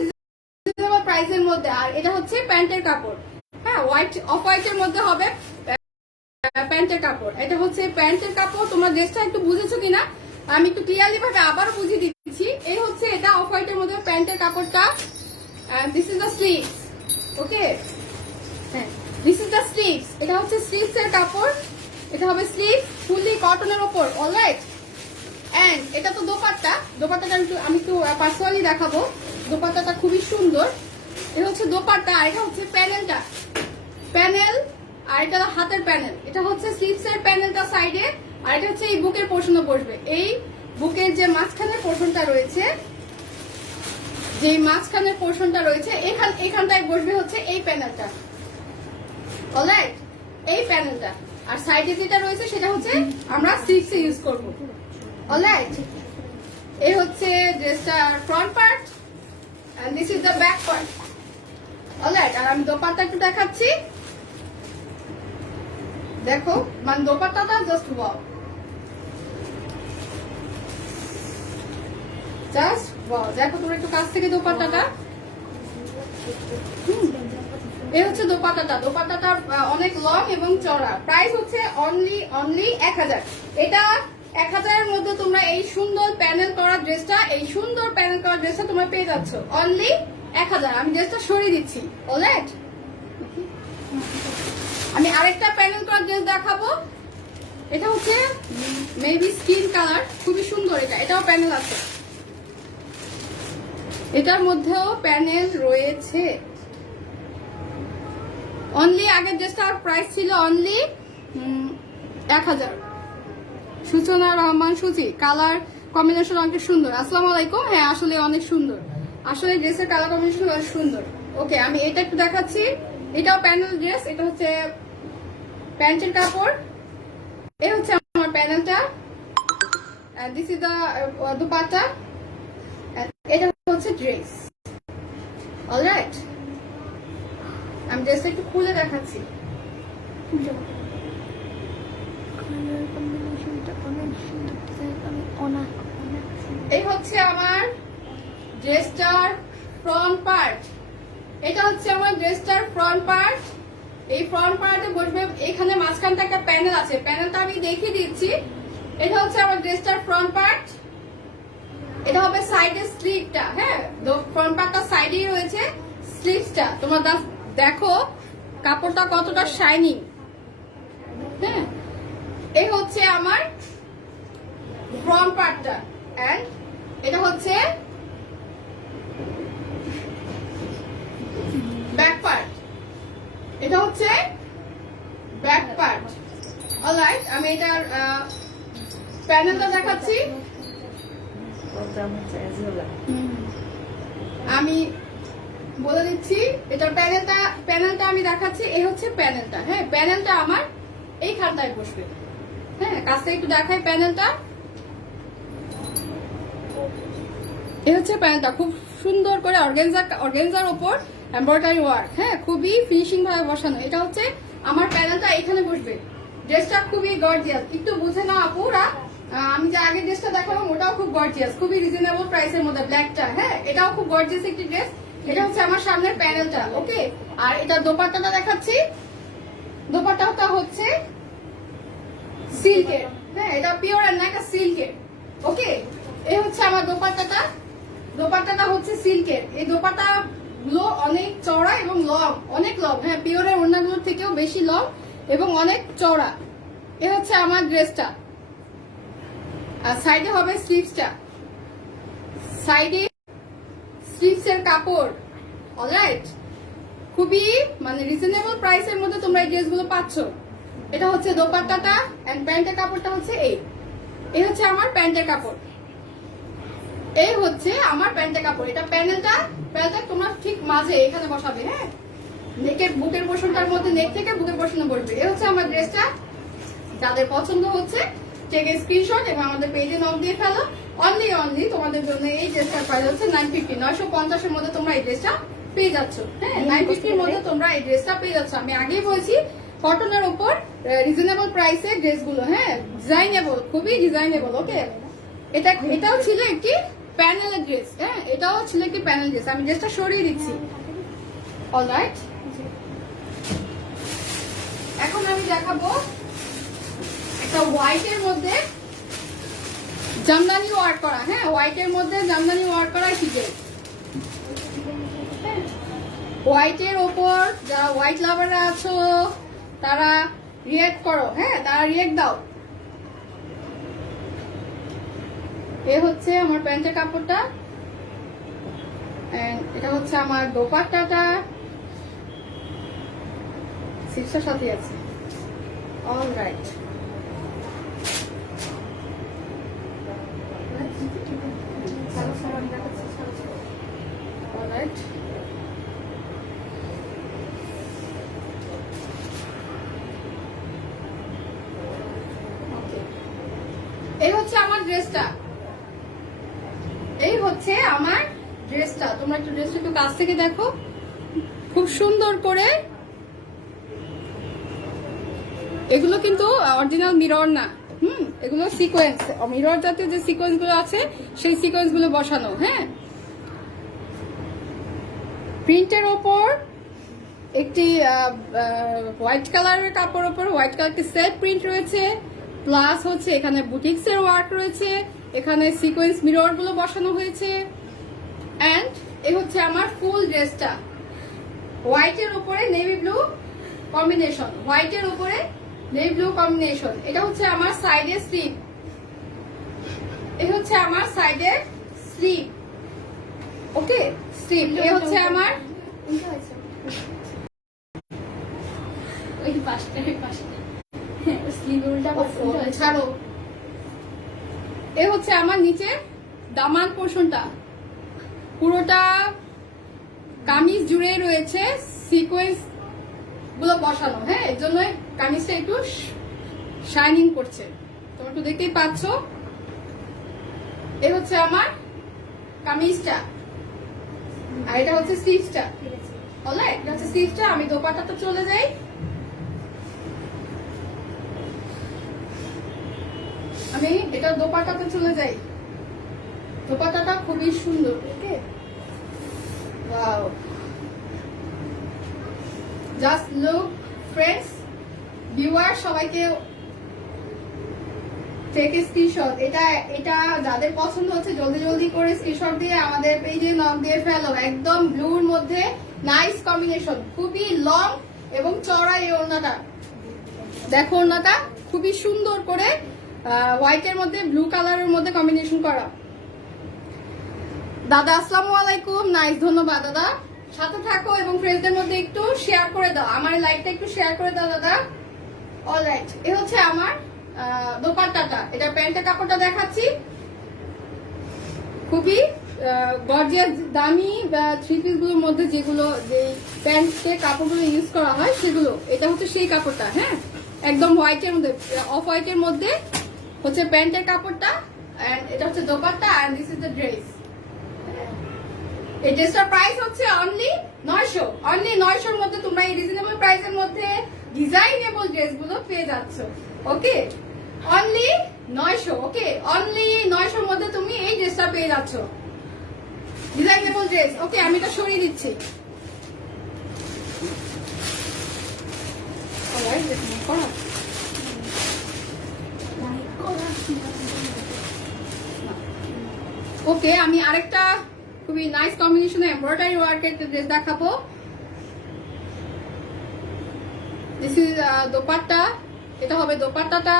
রিজনেবল প্রাইসের মধ্যে। আর এটা হচ্ছে প্যান্টের কাপড়। হ্যাঁ, হোয়াইট অফ হোয়াইটের মধ্যে হবে প্যান্টের কাপড়। এটা হচ্ছে প্যান্টের কাপড়। তোমরা ড্রেসটা একটু বুঝেছো কিনা আমি একটু ক্লিয়ারলি ভাবে আবারও বুঝিয়ে দিচ্ছি। এই হচ্ছে এটা অফ হোয়াইটের মধ্যে প্যান্টের কাপড়টা। This is the sleeves. Okay, হ্যাঁ, দিস ইজ দ্য স্লিভস। এটা হচ্ছে স্লিভস এর কাপড় এটা হবে স্লিভ, ফুললি কটনের ওপর, অলরাইট। এন্ড এটা তো দোপাট্টা, দোপাট্টাটা আমি একটু পার্সোনালি দেখাবো। দোপাট্টাটা খুবই সুন্দর। এটা হচ্ছে দোপাট্টা, আর এটা হচ্ছে প্যানেলটা, প্যানেল, আর এটা হাতের প্যানেল। এটা হচ্ছে স্লিভস এর প্যানেলটা সাইডে, আর এটা হচ্ছে এই বুকের পোর্শনে বসবে। এই বুকের যে মাঝখানের পোর্শনটা রয়েছে, যে মাঝখানের পোর্শনটা রয়েছে এখানটায় বসবে হচ্ছে এই প্যানেলটা, অলরাইট, এই প্যানেলটা। আর সাইডে যেটা রয়েছে সেটা হচ্ছে আমরা স্লিভস এ ইউজ করব, অলরাইট। এই হচ্ছে ড্রেসটার front part and this is the back part, alright. আর আমি দোপাট্টা একটু দেখাচ্ছি, দেখো মানে দোপাট্টাটা জাস্ট ওয়াও, জাস্ট ওয়াও। দেখো তোমরা একটু কাছ থেকে দোপাট্টাটা, এই হচ্ছে দোপাট্টাটা। দোপাট্টাটা অনেক লং এবং চড়া। প্রাইস হচ্ছে অনলি 1000। এটা 1000 এর মধ্যে তোমরা এই সুন্দর প্যানেল করা ড্রেসটা, এই সুন্দর প্যানেল করা ড্রেসটা তোমরা পেয়ে যাচ্ছ অনলি 1000। আমি ড্রেসটা সরিয়ে দিচ্ছি, অলরাইট। আমি আরেকটা প্যানেল করা ড্রেস দেখাবো। এটা হচ্ছে মেবি স্কিন কালার, খুবই সুন্দর। এটাও প্যানেল আছে, এটার মধ্যেও প্যানেল রয়েছে। অনলি আগের ড্রেসটার প্রাইস ছিল অনলি 1000। সূচনা রহমান সুচি, কালার কম্বিনেশন অনেক সুন্দর। আসসালামু আলাইকুম। হ্যাঁ আসলে অনেক সুন্দর, আসলে ড্রেসের কালার কম্বিনেশন অনেক সুন্দর। ওকে, আমি এটা একটু দেখাচ্ছি। এটাও প্যানেল ড্রেস, এটা হচ্ছে প্যান্টের কাপড়, এই হচ্ছে আমার প্যানেলটা, দিস ইজ দা দুপাট্টা, এটা হচ্ছে ড্রেস, অলরাইট। আমি ড্রেসটা একটু খুলে দেখাচ্ছি। এই হচ্ছে আমার ড্রেসটার ফ্রন্ট পার্ট, এটা হচ্ছে আমার ড্রেসটার ফ্রন্ট পার্ট। এই ফ্রন্ট পার্টে বসবে, এখানে মাঝখানটা একটা প্যানেল আছে, প্যানেলটা আমি দেখিয়ে দিচ্ছি। এটা হচ্ছে আমার ড্রেসটার ফ্রন্ট পার্ট, এটা হবে সাইডের স্লিভটা। হ্যাঁ, ফ্রন্ট পার্টটা সাইডেই রয়েছে, স্লিভসটা তোমরা দেখো কাপড়টা কতটা শাইনিং। হ্যাঁ, এই হচ্ছে আমার ফ্রন্ট পার্টটা, এন্ড এটা হচ্ছে ব্যাক পার্ট, এটা হচ্ছে ব্যাক পার্ট, অলরাইট। আমি এটার প্যানেলটা দেখাচ্ছি। আমি বলে দিচ্ছি এটার প্যানেলটা আমি দেখাচ্ছি। এই হচ্ছে প্যানেলটা। হ্যাঁ, প্যানেলটা আমার এইখানটায় বসবে। হ্যাঁ, কাছ থেকে একটু দেখাই প্যানেলটা। এই হচ্ছে প্যানেলটা, খুব সুন্দর করে অর্গানজার উপর এমব্রয়ডারি ওয়ার্ক। হ্যাঁ, খুবই ফিনিশিং ভাবে বসানো। এটা হচ্ছে আমার প্যানেলটা এখানে বসবে। ড্রেসটা খুবই গর্জিয়াস, একটু বুঝে নাও আপুরা। আমি যে আগে ড্রেসটা দেখালাম ওটাও খুব গর্জিয়াস, খুবই রিজনেবল প্রাইসের মধ্যে, ব্ল্যাকটা। হ্যাঁ, এটাও খুব গর্জিয়াস একটি ড্রেস। এটা হচ্ছে আমার সামনের প্যানেলটা, ওকে। আর এটা দোপাট্টাটা দেখাচ্ছি। দোপাট্টাটা হচ্ছে সিল্কের। হ্যাঁ, এটা পিওর আর না, এটা সিল্কের, ওকে। এই হচ্ছে আমার দোপাট্টাটা। দোপাট্টাটা হচ্ছে সিল্কের। এই দোপাট্টা গুলো অনেক চওড়া এবং লং, অনেক লং। হ্যাঁ, পিওরের ওড়নাগুলোর থেকেও বেশি লং এবং অনেক চওড়া। এ হচ্ছে আমার ড্রেসটা। আর সাইডে হবে স্লিভসটা, সাইডে স্লিভসের কাপড়, অলরাইট। খুবই মানে রিজনেবল প্রাইসের মধ্যে তোমরা এই ড্রেসগুলো পাচ্ছ। এটা হচ্ছে দোপাট্টাটা, এন্ড প্যান্টের কাপড়টা হচ্ছে এই হচ্ছে আমার প্যান্টের কাপড়, এই হচ্ছে আমার প্যান্টের কাপড়। এটা প্যানেলটা তোমরা ঠিক মাঝে এখানে বসাবে। হ্যাঁ, নেকের বুকের পোর্শনটার মধ্যে, নেক থেকে বুকের পোর্শনে বসবে। এই হচ্ছে আমার ড্রেসটা। যাদের পছন্দ হচ্ছে টেক স্ক্রিনশট এবং আমাদের পেজে নক দিয়ে ফেলো। অনলি তোমাদের জন্য এই ড্রেসটার প্রাইস হচ্ছে 950, 950 এর মধ্যে তোমরা এই ড্রেসটা পেয়ে যাচ্ছ। হ্যাঁ, 950 এর মধ্যে তোমরা এই ড্রেসটা পেয়ে যাচ্ছ। আমি আগেই বলছি কটনের উপর রিজনেবল প্রাইসে ড্রেসগুলো। হ্যাঁ, ডিজাইনেবল, খুবই ডিজাইনেবল, ওকে। এটাও ছিল একটি প্যানেলের ড্রেস। হ্যাঁ, এটাও ছিল একটি প্যানেল ড্রেস। আমি ড্রেসটা সরিয়ে দিচ্ছি, অলরাইট। এখন আমি দেখাবো একটা হোয়াইটের মধ্যে জামদানি ওয়ার্ক করা। হ্যাঁ, হোয়াইটের মধ্যে জামদানি ওয়ার্ক করা একটি ড্রেস। হোয়াইটের ওপর যারা হোয়াইট লাভাররা আছো তারা রিয়েক্ট করো, হ্যাঁ তারা রিয়েক্ট দাও। এ হচ্ছে আমার প্যান্টের কাপড়টা, এটা হচ্ছে আমার দোপাট্টাটা, সিক্সটার সাথে আছে। অলরাইট, অলরাইট, এই হচ্ছে আমার ড্রেসটা, এই হচ্ছে আমার ড্রেসটা। তোমরা একটু ড্রেসটা একটু কাছ থেকে দেখো, খুব সুন্দর করে। এগুলো কিন্তু অরিজিনাল মিরর না, এগুলো সিকোয়েন্স, মিরর জাতীয় যে সিকোয়েন্স গুলো আছে সেই সিকোয়েন্স গুলো বসানো। হ্যাঁ, প্রিন্টের ওপর একটি হোয়াইট কালারের কাপড় ওপর হোয়াইট কালার একটি সেলফ প্রিন্ট রয়েছে, প্লাস হচ্ছে এখানে বুটিক্স এর ওয়ার্ক রয়েছে, এখানে সিকোয়েন্স মিরর গুলো বসানো হয়েছে। এন্ড এই হচ্ছে আমার ফুল ড্রেসটা, হোয়াইটের উপরে নেভি ব্লু কম্বিনেশন, হোয়াইটের উপরে নেভি ব্লু কম্বিনেশন। এটা হচ্ছে আমার সাইডের স্লিভ, এই হচ্ছে আমার সাইডের স্লিভ। ওকে, স্লিভ। এই হচ্ছে আমার ছাড়ো, এ হচ্ছে আমার নিচে দামান পোর্শনটা, পুরোটা কামিজ জুড়ে রয়েছে সিকোয়েন্স গুলো বসানো। হ্যাঁ, এর জন্য কামিজটা একটু শাইনিং করছে, তোমরা একটু দেখতেই পাচ্ছ। এই হচ্ছে আমার কামিজটা, আর এটা হচ্ছে স্লিভসটা। অলরাইট, এটা হচ্ছে স্লিভসটা। আমি দোপাট্টাটা চলে যাই। আমি এটা দোপাট্টাতে চলে যাই। দোপাট্টাটা খুবই সুন্দর। Okay, wow, just look friends, viewer সবাইকে টেক স্ক্রিনশট। এটা যাদের পছন্দ হচ্ছে জলদি জলদি করে স্ক্রিনশট দিয়ে আমাদের পেজে নক দিয়ে ফেলো। একদম ব্লুর মধ্যে নাইস কম্বিনেশন, খুবই লং এবং চড়া এই ওড়নাটা। দেখো ওড়নাটা খুবই সুন্দর করে হোয়াইটের মধ্যে ব্লু কালারের মধ্যে কম্বিনেশন করা। দাদা আসসালামু আলাইকুম, নাইস, ধন্যবাদ দাদা। সাথে থাকো এবং ফ্রেন্ডদের মধ্যে একটু শেয়ার করে দাও, আমার লাইভটা একটু শেয়ার করে দাও দাদা। অলরাইট, এ হচ্ছে আমার দোপাট্টাটা। এটা প্যান্টের কাপড়টা দেখাচ্ছি, খুবই গর্জিয়াস দামি থ্রি পিস গুলোর মধ্যে যেগুলো যে প্যান্টের কাপড়গুলো ইউজ করা হয় সেগুলো। এটা হচ্ছে সেই কাপড়টা। হ্যাঁ, একদম হোয়াইটের মধ্যে, অফ হোয়াইটের মধ্যে হচ্ছে প্যান্টের কাপড়টা, এন্ড এটা হচ্ছে dupatta, and this is the dress. এই ড্রেসটার প্রাইস হচ্ছে অনলি 900, অনলি 900 এর মধ্যে তোমরা এই রিজনেবল প্রাইসের মধ্যে ডিজাইনেবল ড্রেসগুলো পেয়ে যাচ্ছ। ওকে, অনলি 900। ওকে, অনলি 900 এর মধ্যে তুমি এই ড্রেসটা পেয়ে যাচ্ছ, ডিজাইনেবল ড্রেস। ওকে, আমি এটা সরিয়ে দিচ্ছি। ওকে, আমি আরেকটা খুবই নাইস কম্বিনেশনে এমব্রয়ডারি ওয়ার্কের ড্রেস দেখাবো। দিস ইজ দোপাট্টা, এটা হবে দোপাট্টাটা,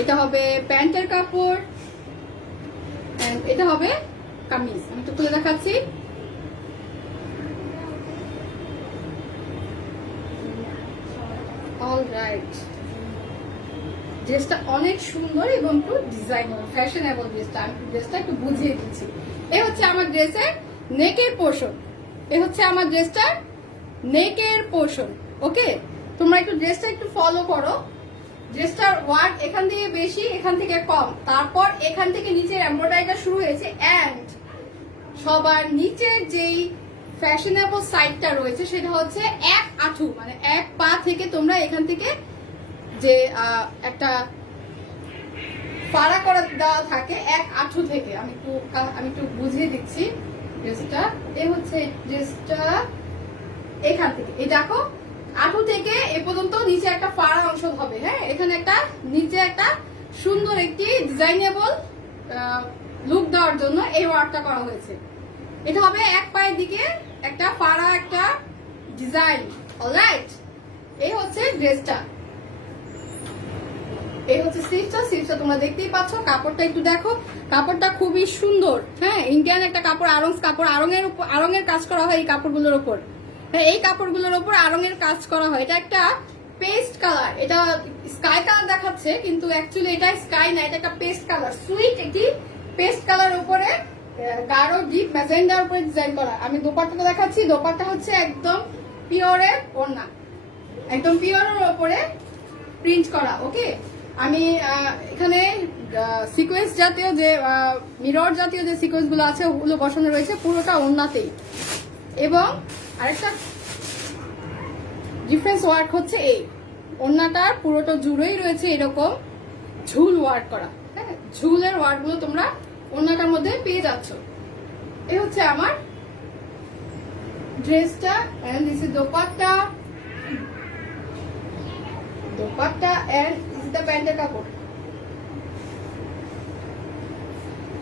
এটা হবে প্যান্টের কাপড়, এন্ড এটা হবে কামিজ। আমি একটু তুলে দেখাচ্ছি। অলরাইট, ড্রেসটা অনেক সুন্দর এবং একটু ডিজাইনার ফ্যাশনেবল ড্রেসটা। আমি ড্রেসটা একটু বুঝিয়ে দিচ্ছি। এই হচ্ছে আমার ড্রেসের নেকের পোর্শন, এই হচ্ছে আমার ড্রেসটার নেকের পোর্শন। ওকে, তোমরা একটু ড্রেসটা একটু ফলো করো। ড্রেসটার ওয়ার্ক এখান থেকে বেশি, এখান থেকে কম, তারপর এখান থেকে নিচের এমব্রয়ডারিটা শুরু হয়েছে, এন্ড সবার নিচের যেই ফ্যাশনেবল সাইডটা রয়েছে সেটা হচ্ছে এক আঁঠু, মানে এক পা থেকে তোমরা এখান থেকে যে একটা ফাড়া করে দেওয়া থাকে এক আঁঠু থেকে। আমি একটু বুঝিয়ে দিচ্ছি ড্রেসটা। এই হচ্ছে ড্রেসটা এখান থেকে, এই দেখো আঁঠু থেকে এ পর্যন্ত নিচে একটা ফাড়া অংশ হবে। হ্যাঁ, এখানে একটা নিচে একটা সুন্দর একটি ডিজাইনেবল লুক দেওয়ার জন্য এই ওয়ার্কটা করা হয়েছে। এটা হবে এক পায়ের দিকে একটা ফাড়া একটা ডিজাইন। অলরাইট, এই হচ্ছে ড্রেসটা, এই হচ্ছে স্লিভসটা তোমরা দেখতেই পাচ্ছ। কাপড়টা একটু দেখো, কাপড়টা খুবই সুন্দর। হ্যাঁ, ইন্ডিয়ান একটা কাপড়, আরংস কাপড়, আরঙের কাজ করা হয় এই কাপড়গুলোর উপর। হ্যাঁ, এই কাপড়গুলোর উপর আরঙের কাজ করা হয়। এটা একটা পেস্ট কালার, এটা স্কাই কালার দেখাচ্ছে কিন্তু অ্যাকচুয়ালি এটা স্কাই না, এটা একটা পেস্ট কালার, সুইট একটি পেস্ট কালার উপরে গাঢ় ডিপ ম্যাজেন্ডার উপরে ডিজাইন করা। আমি দোপাট্টাটা দেখাচ্ছি। দোপাট্টা হচ্ছে একদম পিওরের ওড়না, একদম পিওরের উপরে প্রিন্ট করা। ওকে, আমি এখানে সিকোয়েন্স জাতীয় যে মিরর জাতীয় যে সিকোয়েন্স গুলো আছে ওগুলো বসানো রয়েছে পুরোটা ওড়নাতেই। এবং আরেকটা ডিফারেন্স ওয়ার্ক হচ্ছে এই ওড়নাটার পুরোটা জুড়েই রয়েছে এরকম ঝুল ওয়ার্ক করা। হ্যাঁ, ঝুলের ওয়ার্ক গুলো তোমরা ওড়নাটার মধ্যে পেয়ে যাচ্ছ। এই হচ্ছে আমার ড্রেসটা, and this is dupatta, dupatta and this is the প্যান্টের কাপড়।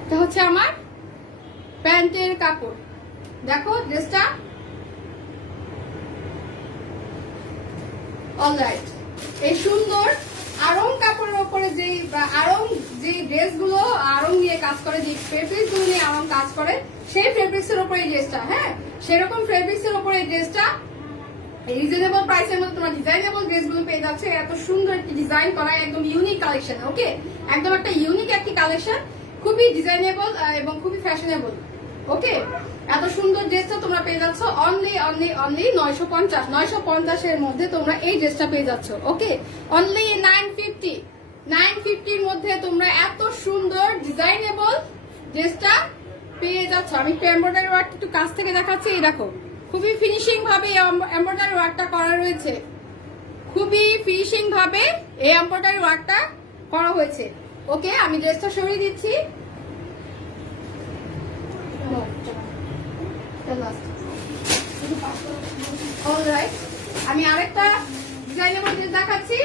এটা হচ্ছে আমার প্যান্টের কাপড়। দেখো ড্রেসটা, অলরাইট। এই সুন্দর আরং কাপড়ের উপরে যে ড্রেসগুলো আরং নিয়ে কাজ করে, যে ফেব্রিক্স গুলো নিয়ে আরং কাজ করে, সেই ফেব্রিক্স এর উপরে এই ড্রেসটা। হ্যাঁ, সেরকম ফেব্রিক্স এর উপরে এই ড্রেসটা রিজনেবল প্রাইসের মধ্যে তোমরা ডিজাইনেবল ড্রেসগুলো পেয়ে যাচ্ছে। এত সুন্দর একটি ডিজাইন করা, একদম ইউনিক কালেকশন। ওকে, একদম একটা ইউনিক একটি কালেকশন, খুবই ডিজাইনেবল এবং খুবই ফ্যাশনেবল। ওকে, এত সুন্দর ড্রেসটা তোমরা পেয়ে যাচ্ছ অনলি 950 এর মধ্যে তোমরা এই ড্রেসটা পেয়ে যাচ্ছ। ওকে, অনলি 950 এর মধ্যে তোমরা এত সুন্দর ডিজাইনেবল ড্রেসটা পেয়ে যাচ্ছ। আমি একটু এমব্রয়ডারি ওয়ার্ক একটু কাছ থেকে দেখাচ্ছি। এই দেখো, খুবই ফিনিশিং ভাবে এমব্রয়ডারি ওয়ার্কটা করা রয়েছে, খুবই ফিনিশিং ভাবে এই এমব্রয়ডারি ওয়ার্কটা করা হয়েছে। ওকে, আমি ড্রেসটা সরিয়ে দিচ্ছি। অলরাইট, আমি আরেকটা ডিজাইনেবল ড্রেস দেখাচ্ছি।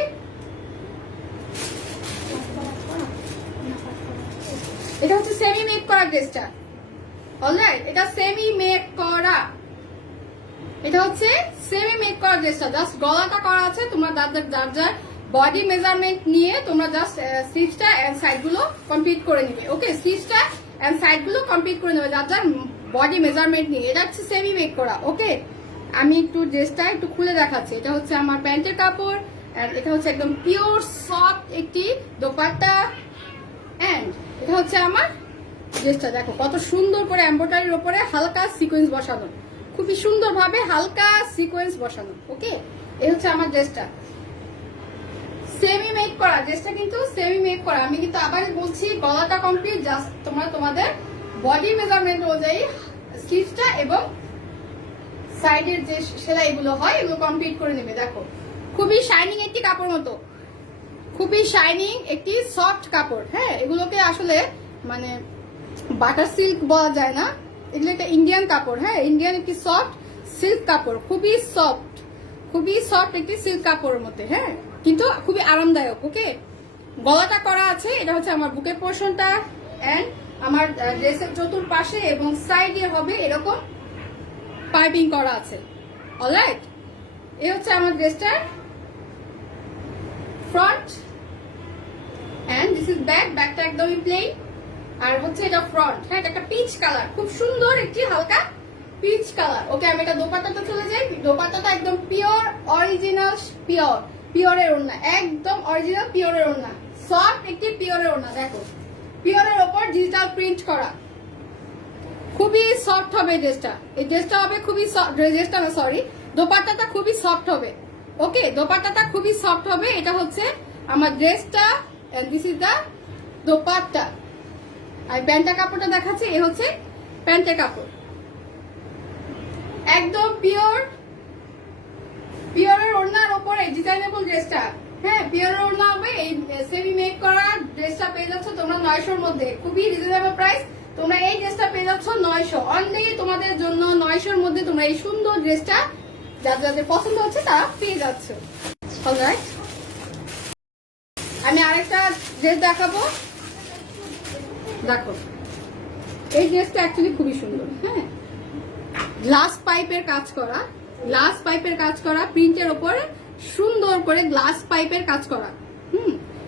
এটা হচ্ছে সেমি মেক করা ড্রেসটা। অলরাইট, এটা সেমি মেক করা, এটা হচ্ছে সেমি মেক করা ড্রেসটা। জাস্ট গলাটা করা আছে, তোমরা যার যার বডি মেজারমেন্ট নিয়ে তোমরা জাস্ট স্লিভসটা এন্ড সাইড গুলো কমপ্লিট করে নিবে। ওকে, স্লিভসটা এন্ড সাইড গুলো কমপ্লিট করে নেবে যার যার বডি মেজারমেন্ট নিয়ে। এটা হচ্ছে সেমি মেক করা। ওকে, আমি একটু ড্রেসটা একটু খুলে দেখাচ্ছি। এটা হচ্ছে আমার প্যান্টের কাপড়, এন্ড এটা হচ্ছে একদম পিওর সফট একটি দোপাট্টা, এন্ড এটা হচ্ছে আমার ড্রেসটা। দেখো কত সুন্দর করে এমব্রয়ডারির উপরে হালকা সিকোয়েন্স বসানো, খুবই সুন্দর ভাবে হালকা সিকোয়েন্স বসানো। ওকে, এই হচ্ছে আমার ড্রেসটা, সেমি মেক করা ড্রেসটা, কিন্তু সেমি মেক করা। আমি কিন্তু আবার বলছি, গলাটা কমপ্লিট, জাস্ট তোমরা তোমাদের বডি মেজারমেন্ট অনুযায়ী স্লিভসটা এবং সাইডের যে সেলাইগুলো হয় এগুলো কমপ্লিট করে নেবে। দেখো খুবই শাইনিং একটি কাপড় মতো, খুবই শাইনিং একটি সফট কাপড়। হ্যাঁ, এগুলোকে আসলে মানে বাটার সিল্ক বলা যায় না, এগুলো একটা ইন্ডিয়ান কাপড়। হ্যাঁ, ইন্ডিয়ান একটি সফট সিল্ক কাপড়, খুবই সফট একটি সিল্ক কাপড়ের মধ্যে। হ্যাঁ, কিন্তু খুবই আরামদায়ক। ওকে, গলাটা করা আছে, এটা হচ্ছে আমার বুকের পোর্শনটা, এন্ড আমার ড্রেসের চতুর্পাশে এবং সাইডে হবে এরকম পাইপিং করা আছে। অলরাইট, এই হচ্ছে আমার ড্রেসটার front, and this is back. ব্যাকটা একদমই প্লেন, আর হচ্ছে এটা ফ্রন্ট। হ্যাঁ, এটা একটা পিচ কালার, খুব সুন্দর একটি হালকা পিচ কালার। ওকে, আমি এটা দোপাট্টাটা চলে যাই। দোপাট্টাটা একদম পিওর অরিজিনাল পিওরের ওড়না, একদম অরিজিনাল পিওরের ওড়না, সফট একটি পিওরের ওড়না। দেখো, পিওরের ওপর ডিজিটাল প্রিন্ট করা, খুবই সফট হবে ড্রেসটা। এই ড্রেসটা হবে খুবই ড্রেসটা না সরি দোপাট্টাটা খুবই সফট হবে। ওকে, দোপাট্টাটা খুবই সফট হবে। এটা হচ্ছে আমার ড্রেসটা, and this is the dupatta. আর প্যান্টের কাপড়টা দেখাচ্ছি, এ হচ্ছে প্যান্টের কাপড়, একদম পিওরের ওড়নার ওপরে ডিজাইনেবল ড্রেসটা। হ্যাঁ, পিওরের ওড়না হবে, এই সেমি মেক করা ড্রেসটা পেয়ে যাচ্ছ তোমরা 900 এর মধ্যে, খুবই রিজনেবল প্রাইস। তোমরা এই ড্রেসটা পেয়ে যাচ্ছ 900, অনলি তোমাদের জন্য 900 এর মধ্যে তোমরা এই সুন্দর ড্রেসটা যাদের পছন্দ হচ্ছে তারা পেয়ে যাচ্ছ। অলরাইট, আমি আরেকটা ড্রেস দেখাবো। দেখো, এই ড্রেসটা অ্যাকচুয়ালি খুবই সুন্দর। হ্যাঁ, গ্লাস পাইপের কাজ করা প্রিন্টের ওপরে সুন্দর করে গ্লাস পাইপের কাজ করা।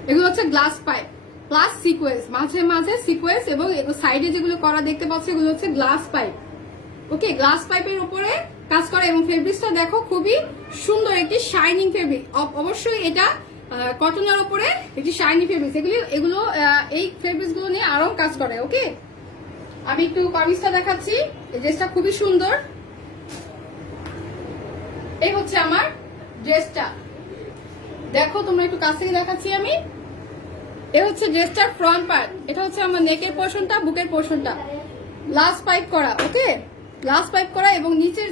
এগুলো হচ্ছে গ্লাস পাইপ প্লাস সিকোয়েন্স, মাঝে মাঝে সিকোয়েন্স, এবং সাইডে যেগুলো করা দেখতে পাচ্ছ এগুলো হচ্ছে গ্লাস পাইপ। ওকে, গ্লাস পাইপের উপরে কাজ করা, এবং ফেব্রিক্সটা দেখো খুবই সুন্দর একটি শাইনিং ফেব্রিক। অবশ্যই এটা কটনের উপরে একটি শাইনি ফেব্রিক্স। এগুলো এই ফেব্রিক্স গুলো নিয়ে আরো কাজ করে। ওকে, আমি একটু কামিজটা দেখাচ্ছি। এই ড্রেসটা খুবই সুন্দর। এই হচ্ছে আমার ড্রেসটা, দেখো তোমরা একটু কাছ থেকে দেখাচ্ছি আমি। এ হচ্ছে ড্রেসটার ফ্রন্ট পার্ট। এটা হচ্ছে আমার নেকের পোর্শনটা, বুকের পোর্শনটা গ্লাস পাইপ করা। ওকে, গ্লাস পাইপ করা, এবং নিচের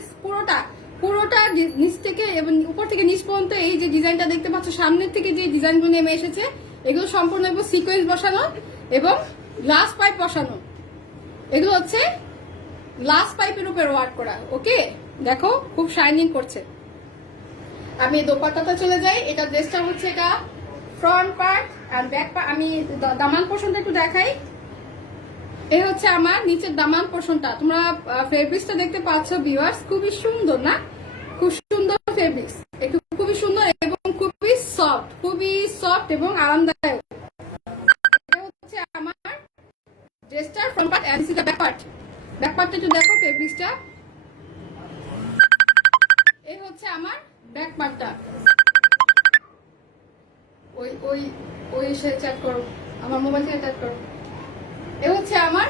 পুরোটা নিচ থেকে এবং উপর থেকে নিচ পর্যন্ত এই যে ডিজাইনটা দেখতে পাচ্ছ, সামনের থেকে যে ডিজাইনগুলো নেমে এসেছে এগুলো সম্পূর্ণ সিকোয়েন্স বসানো এবং গ্লাস পাইপ বসানো। এগুলো হচ্ছে গ্লাস পাইপের উপর ওয়ার্ক করা। ওকে, দেখো খুব শাইনিং করছে। আমি দোপাট্টাটা চলে যাই। এটা ড্রেসটা হচ্ছে এটা ফ্রন্ট পার্ট আর ব্যাক পার্ট। আমি দামান পোর্শনটা একটু দেখাই। এই হচ্ছে আমার নিচের দামান পোর্শনটা। তোমরা ফেব্রিক্সটা দেখতে পাচ্ছ ভিউয়ার্স, খুবই সুন্দর না? খুব সুন্দর ফেব্রিক্স, একটু খুবই সুন্দর এবং খুবই সফট এবং আরামদায়ক। এটা হচ্ছে আমার ড্রেসটার front part and this is the back part. Back পার্টটা একটু দেখো ফেব্রিক্সটা। এই হচ্ছে আমার ব্যাক পার্টটা। ওই সে চেক করো, আমার মোবাইল থেকে চেক করো। এ হচ্ছে আমার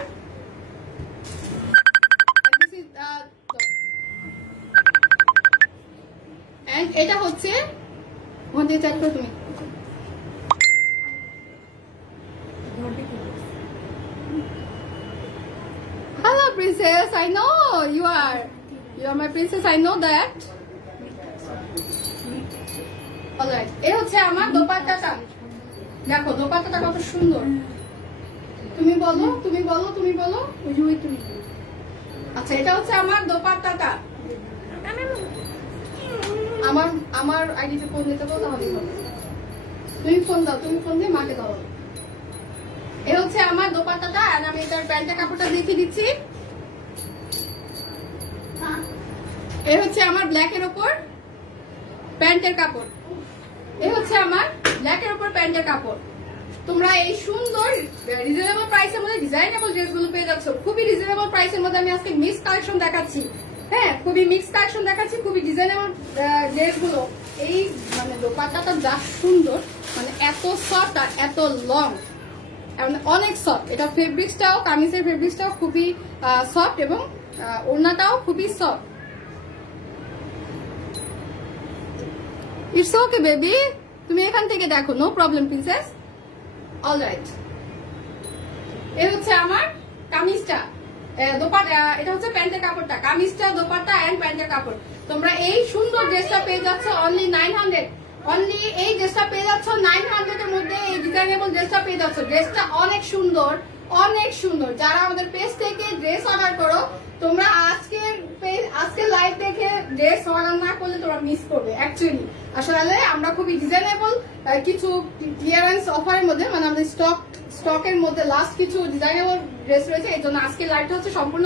এটা হচ্ছে ওখান থেকে চেক করো তুমি। Hello princess, I know you are my princess, I know that. Alright, এই হচ্ছে আমার দোপাট্টাটা। দেখো দোপাট্টাটা কত সুন্দর। তুমি বলো। আচ্ছা, এটা হচ্ছে আমার দোপাট্টাটা। আমার আইডিতে ফোন দিতে বলো, তাহলে তুমি ফোন দাও, তুমি ফোন দিয়ে মাকে দাও। এ হচ্ছে আমার দোপাট্টাটা, আর আমি এটার প্যান্টের কাপড়টা দেখিয়ে দিচ্ছি। এ হচ্ছে আমার ব্ল্যাকের ওপর প্যান্টের কাপড়। এ হচ্ছে আমার ব্ল্যাকের ওপর প্যান্টের কাপড়। তোমরা এই সুন্দর রিজনেবল প্রাইসের মধ্যে ডিজাইনেবল ড্রেসগুলো পেয়ে যাচ্ছ। খুবই রিজনেবল প্রাইসের মধ্যে আমি আজকে মিক্স কালেকশন দেখাচ্ছি। হ্যাঁ, খুবই মিক্স কালেকশন দেখাচ্ছি, খুবই ডিজাইনেবল ড্রেসগুলো। এই মানে দোপাট্টাটা যা সুন্দর, মানে এত সফট আর এত লং, অনেক সফট। এটা ফেব্রিক্সটাও, কামিজের ফেব্রিক্সটাও খুবই সফট এবং ওড়নাটাও খুবই সফট। ইটস ওকে বেবি, তুমি এখান থেকে দেখো, নো প্রবলেম প্রিন্সেস। অলরাইট, এই হচ্ছে আমার কামিজটা, এটা হচ্ছে প্যান্টের কাপড়টা। কামিজটা, দোপাট্টা এন্ড প্যান্টের কাপড়। তোমরা এই সুন্দর ড্রেসটা পেয়ে যাচ্ছ অনলি 900। অনলি এই ড্রেসটা পেয়ে যাচ্ছ 900 এর মধ্যে। এই ডিজাইনেবল ড্রেসটা পেয়ে যাচ্ছ। ড্রেসটা অনেক সুন্দর, অনেক সুন্দর। যারা আমাদের পেজ থেকে ড্রেস অর্ডার করো, তোমরা আজকের লাইভ দেখে ড্রেস অর্ডার না করলে তোমরা মিস করবে। অ্যাকচুয়ালি আসলে আমরা খুবই ডিজাইনেবল কিছু ক্লিয়ারেন্স অফারের মধ্যে, মানে আমাদের স্টকের মধ্যে লাস্ট কিছু ডিজাইনেবল ড্রেস রয়েছে। এই জন্য আজকের লাইভটা হচ্ছে সম্পূর্ণ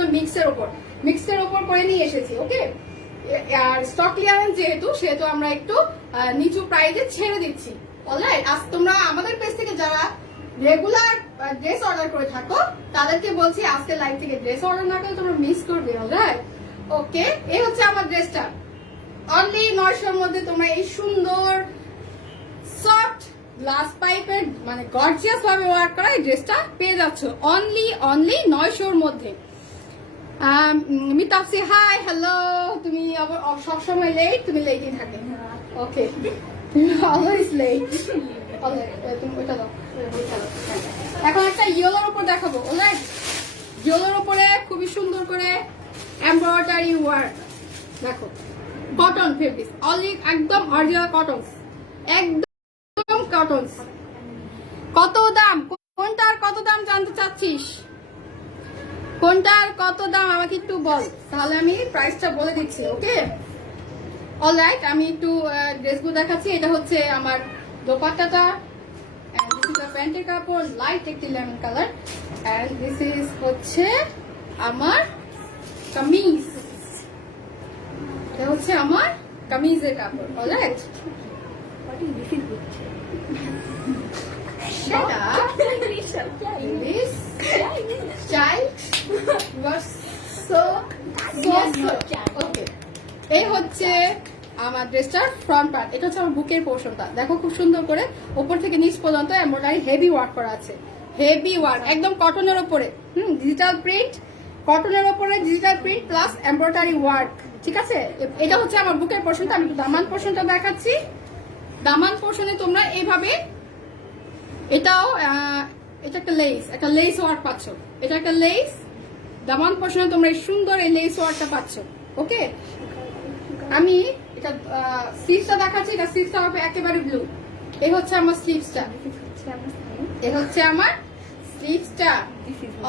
মিক্সের ওপর করে নিয়ে এসেছি। ওকে, আর স্টক ক্লিয়ারেন্স সেহেতু আমরা একটু নিচু প্রাইসে ছেড়ে দিচ্ছি। অলরাইট, আজ তোমরা আমাদের পেজ থেকে যারা রেগুলার ড্রেস অর্ডার করে থাকো তাদেরকে বলছি আজকে লাইভ থেকে ড্রেস অর্ডার না করলে তোমরা মিস করবে। অলরাইট, ওকে, এই হচ্ছে আমার ড্রেসটা। অনলি 900 এর মধ্যে তোমরা এই সুন্দর সফট গ্লাস পাইপের মানে গর্জিয়াস ভাবে ওয়ার্ক করা এই ড্রেসটা পেয়ে যাচ্ছ অনলি 900 এর মধ্যে। মিতাপসি হাই, হ্যালো। তুমি আবার সবসময় লেট, তুমি লেটই থাকে। ওকে, তুমি অলওয়েজ লেট। তুমি ওইটা দাও। এখন একটা ইয়েলোর উপর দেখাবো। অলরাইট, ইয়েলোর উপরে খুবই সুন্দর করে এমব্রয়ডারি ওয়ার্ক। দেখো, কটন ফেব্রিক, একদম অরিজিনাল কটন, একদম কটন। কত দাম? কোনটার কত দাম জানতে চাচ্ছিস? কোনটার কত দাম আমাকে একটু বল, তাহলে আমি প্রাইসটা বলে দিচ্ছি। ওকে, অলরাইট, আমি একটু ড্রেসগুলো দেখাচ্ছি। এটা হচ্ছে আমার দোপাট্টাটা, and this is the প্যান্টের কাপড়, লাইট একটি lemon colour, and this is হচ্ছে আমার কামিজ। এটা হচ্ছে আমার কামিজের কাপড়। Alright, What is this is হচ্ছে? Shut up. English. This child was so okay. এই হচ্ছে আমার ড্রেসটার ফ্রন্ট পার্ট। এটা হচ্ছে আমার বুকের পোর্শনটা। দেখো খুব সুন্দর করে উপর থেকে নিচ পর্যন্ত এমব্রয়ডারি হেভি ওয়ার্ক করা আছে। হেভি ওয়ার্ক একদম কটনের উপরে, ডিজিটাল প্রিন্ট, কটনের উপরে digital print plus embroidery work. ঠিক আছে, এটা হচ্ছে আমার বুকের পোর্শনটা। আমি দামান পোর্শনটা দেখাচ্ছি। দামান পোর্শনে তোমরা এইভাবে, এটাও এটা একটা লেস ওয়ার্ক পাচ্ছ। এটা একটা লেস, দামান পোর্শনে তোমরা এই সুন্দর এই লেস ওয়ার্কটা পাচ্ছ। ওকে, আমি এটা স্লিভসটা দেখাচ্ছি। এটা স্লিভসটা হবে একেবারে ব্লু। এই হচ্ছে আমার স্লিভসটা, এই হচ্ছে আমার স্লিভসটা।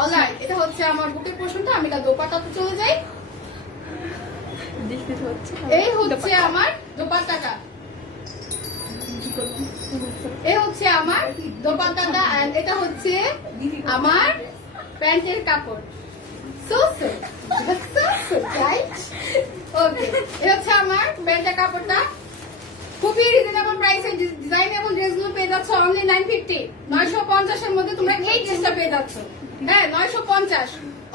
অলরাইট, এটা হচ্ছে আমার বুকের পোর্শনটা। আমি এটা দোপাট্টাতে চলে যাই। এই হচ্ছে আমার দোপাট্টাটা, এই হচ্ছে আমার দোপাট্টাটা, এন্ড এটা হচ্ছে আমার প্যান্টের কাপড়। So right? Okay, এটা হচ্ছে আমার প্যান্টের কাপড়টা। খুবই রিজনেবল প্রাইসে ডিজাইনেবল ড্রেসগুলো পেয়ে যাচ্ছ অনলি 950, 950 এর মধ্যে তোমরা এই ড্রেসটা পেয়ে যাচ্ছ। হ্যাঁ, 950,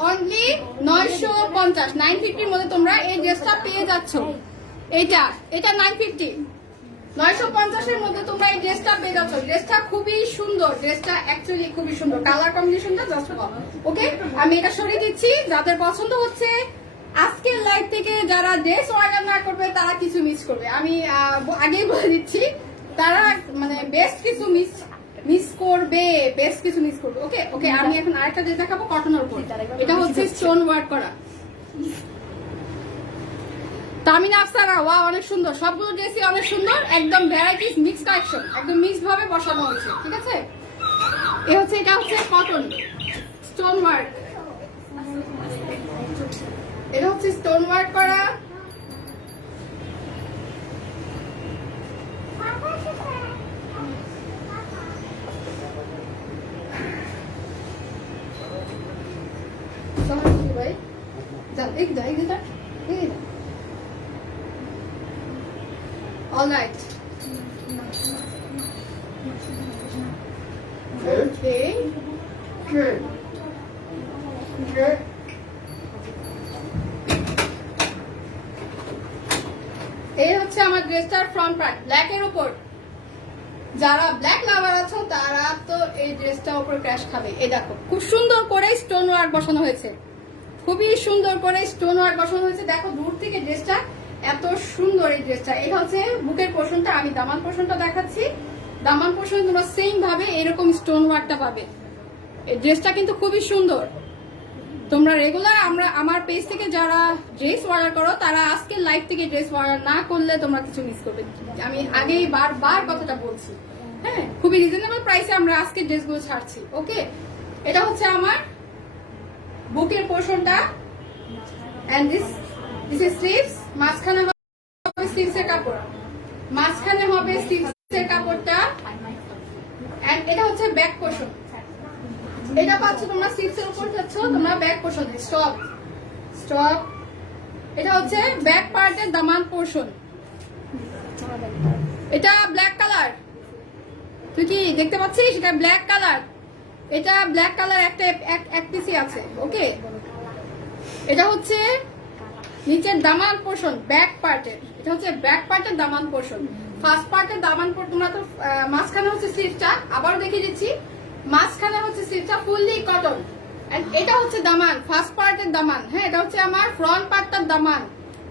অনলি 950, 950 এর মধ্যে তোমরা এই ড্রেসটা পেয়ে যাচ্ছ। এটা 950, 950 এর মধ্যে তোমরা এই ড্রেসটা পেয়ে যাচ্ছ। ড্রেসটা খুবই সুন্দর, ড্রেসটা অ্যাকচুয়ালি খুবই সুন্দর। কালার কম্বিনেশনটা জাস্ট ওকে। আমি এটা সরিয়ে দিচ্ছি। যাদের পছন্দ হচ্ছে আজকের লাইভ থেকে যারা ড্রেস অর্ডার না করবে তারা কিছু মিস করবে। আমি আগেই বলে দিচ্ছি, তারা মানে বেস্ট কিছু মিস করবে, বেস্ট কিছু মিস করবে। ওকে ওকে, আমি এখন আরেকটা ড্রেস দেখাবো কটনের উপর। এটা হচ্ছে স্টোন ওয়ার্ক করা। তামিনা আফসারা, ওয়া অনেক সুন্দর, সবগুলো ড্রেসই অনেক সুন্দর। একদম ভ্যারাইটিস মিক্স কালেকশন, একদম মিক্স ভাবে বসানো হয়েছে। ঠিক আছে, এটা হচ্ছে কটন স্টোন ওয়ার্ক। এটা হচ্ছে স্টোন ওয়ার্ক করা। ভাই যা এক যা এক যা। All right. Okay. Good. Good. এই হচ্ছে আমার ড্রেসটার ফ্রন্ট পার্ট ব্ল্যাক এর উপর। যারা ব্ল্যাক লাভার আছো তারা তো এই ড্রেসটার উপর ক্র্যাশ খাবে। এই দেখো খুব সুন্দর করে স্টোন ওয়ার্ক বসানো হয়েছে, খুবই সুন্দর করে স্টোন ওয়ার্ক বসানো হয়েছে। দেখো দূর থেকে ড্রেসটা এত সুন্দর। এই ড্রেসটা, এটা হচ্ছে বুকের পোর্শনটা। আমি দামান পোর্শনটা দেখাচ্ছি। দামান পোর্শনে তোমরা সেম ভাবে এরকম স্টোন ওয়ার্কটা পাবে। এই ড্রেসটা কিন্তু খুবই সুন্দর। তোমরা রেগুলার আমার পেজ থেকে যারা ড্রেস অর্ডার করো তারা আজকে লাইভ থেকে ড্রেস অর্ডার না করলে তোমরা কিছু মিস করবে। আমি আগেই বারবার কথাটা বলছি। হ্যাঁ, খুবই রিজনেবল প্রাইসে আমরা আজকে ড্রেসগুলো ছাড়ছি। ওকে, এটা হচ্ছে আমার বুকের পোর্শনটা এন্ড দিস ইজ স্লিভস। মাঝখানে হবে স্লিভসের কাপড়, মাঝখানে হবে স্লিভসের কাপড়টা। এন্ড এটা হচ্ছে ব্যাক পোর্শন। এটা পাচ্ছ তোমরা স্লিভসের উপর পাচ্ছ তোমরা ব্যাক পোর্শন। স্টপ। এটা হচ্ছে ব্যাক পার্টের দামান পোর্শন। এটা ব্ল্যাক কালার, তুই কি দেখতে পাচ্ছিস? এটা ব্ল্যাক কালার। এটা ব্ল্যাক কালার একটা এক পিসি আছে। ওকে, এটা হচ্ছে নিচের দামান পোর্শন ব্যাক পার্টের। এটা হচ্ছে ব্যাক পার্টের দামান পোর্শন। ফার্স্ট পার্টের দামান পোর্শন তোমরা তো মাঝখানে হচ্ছে স্লিভসটা, আবার দেখিয়ে দিচ্ছি। মাঝখানে হচ্ছে স্লিভসটা ফুললি কটন। এন্ড এটা হচ্ছে দামান, ফার্স্ট পার্টের দামান। হ্যাঁ, এটা হচ্ছে আমার ফ্রন্ট পার্টটার দামান।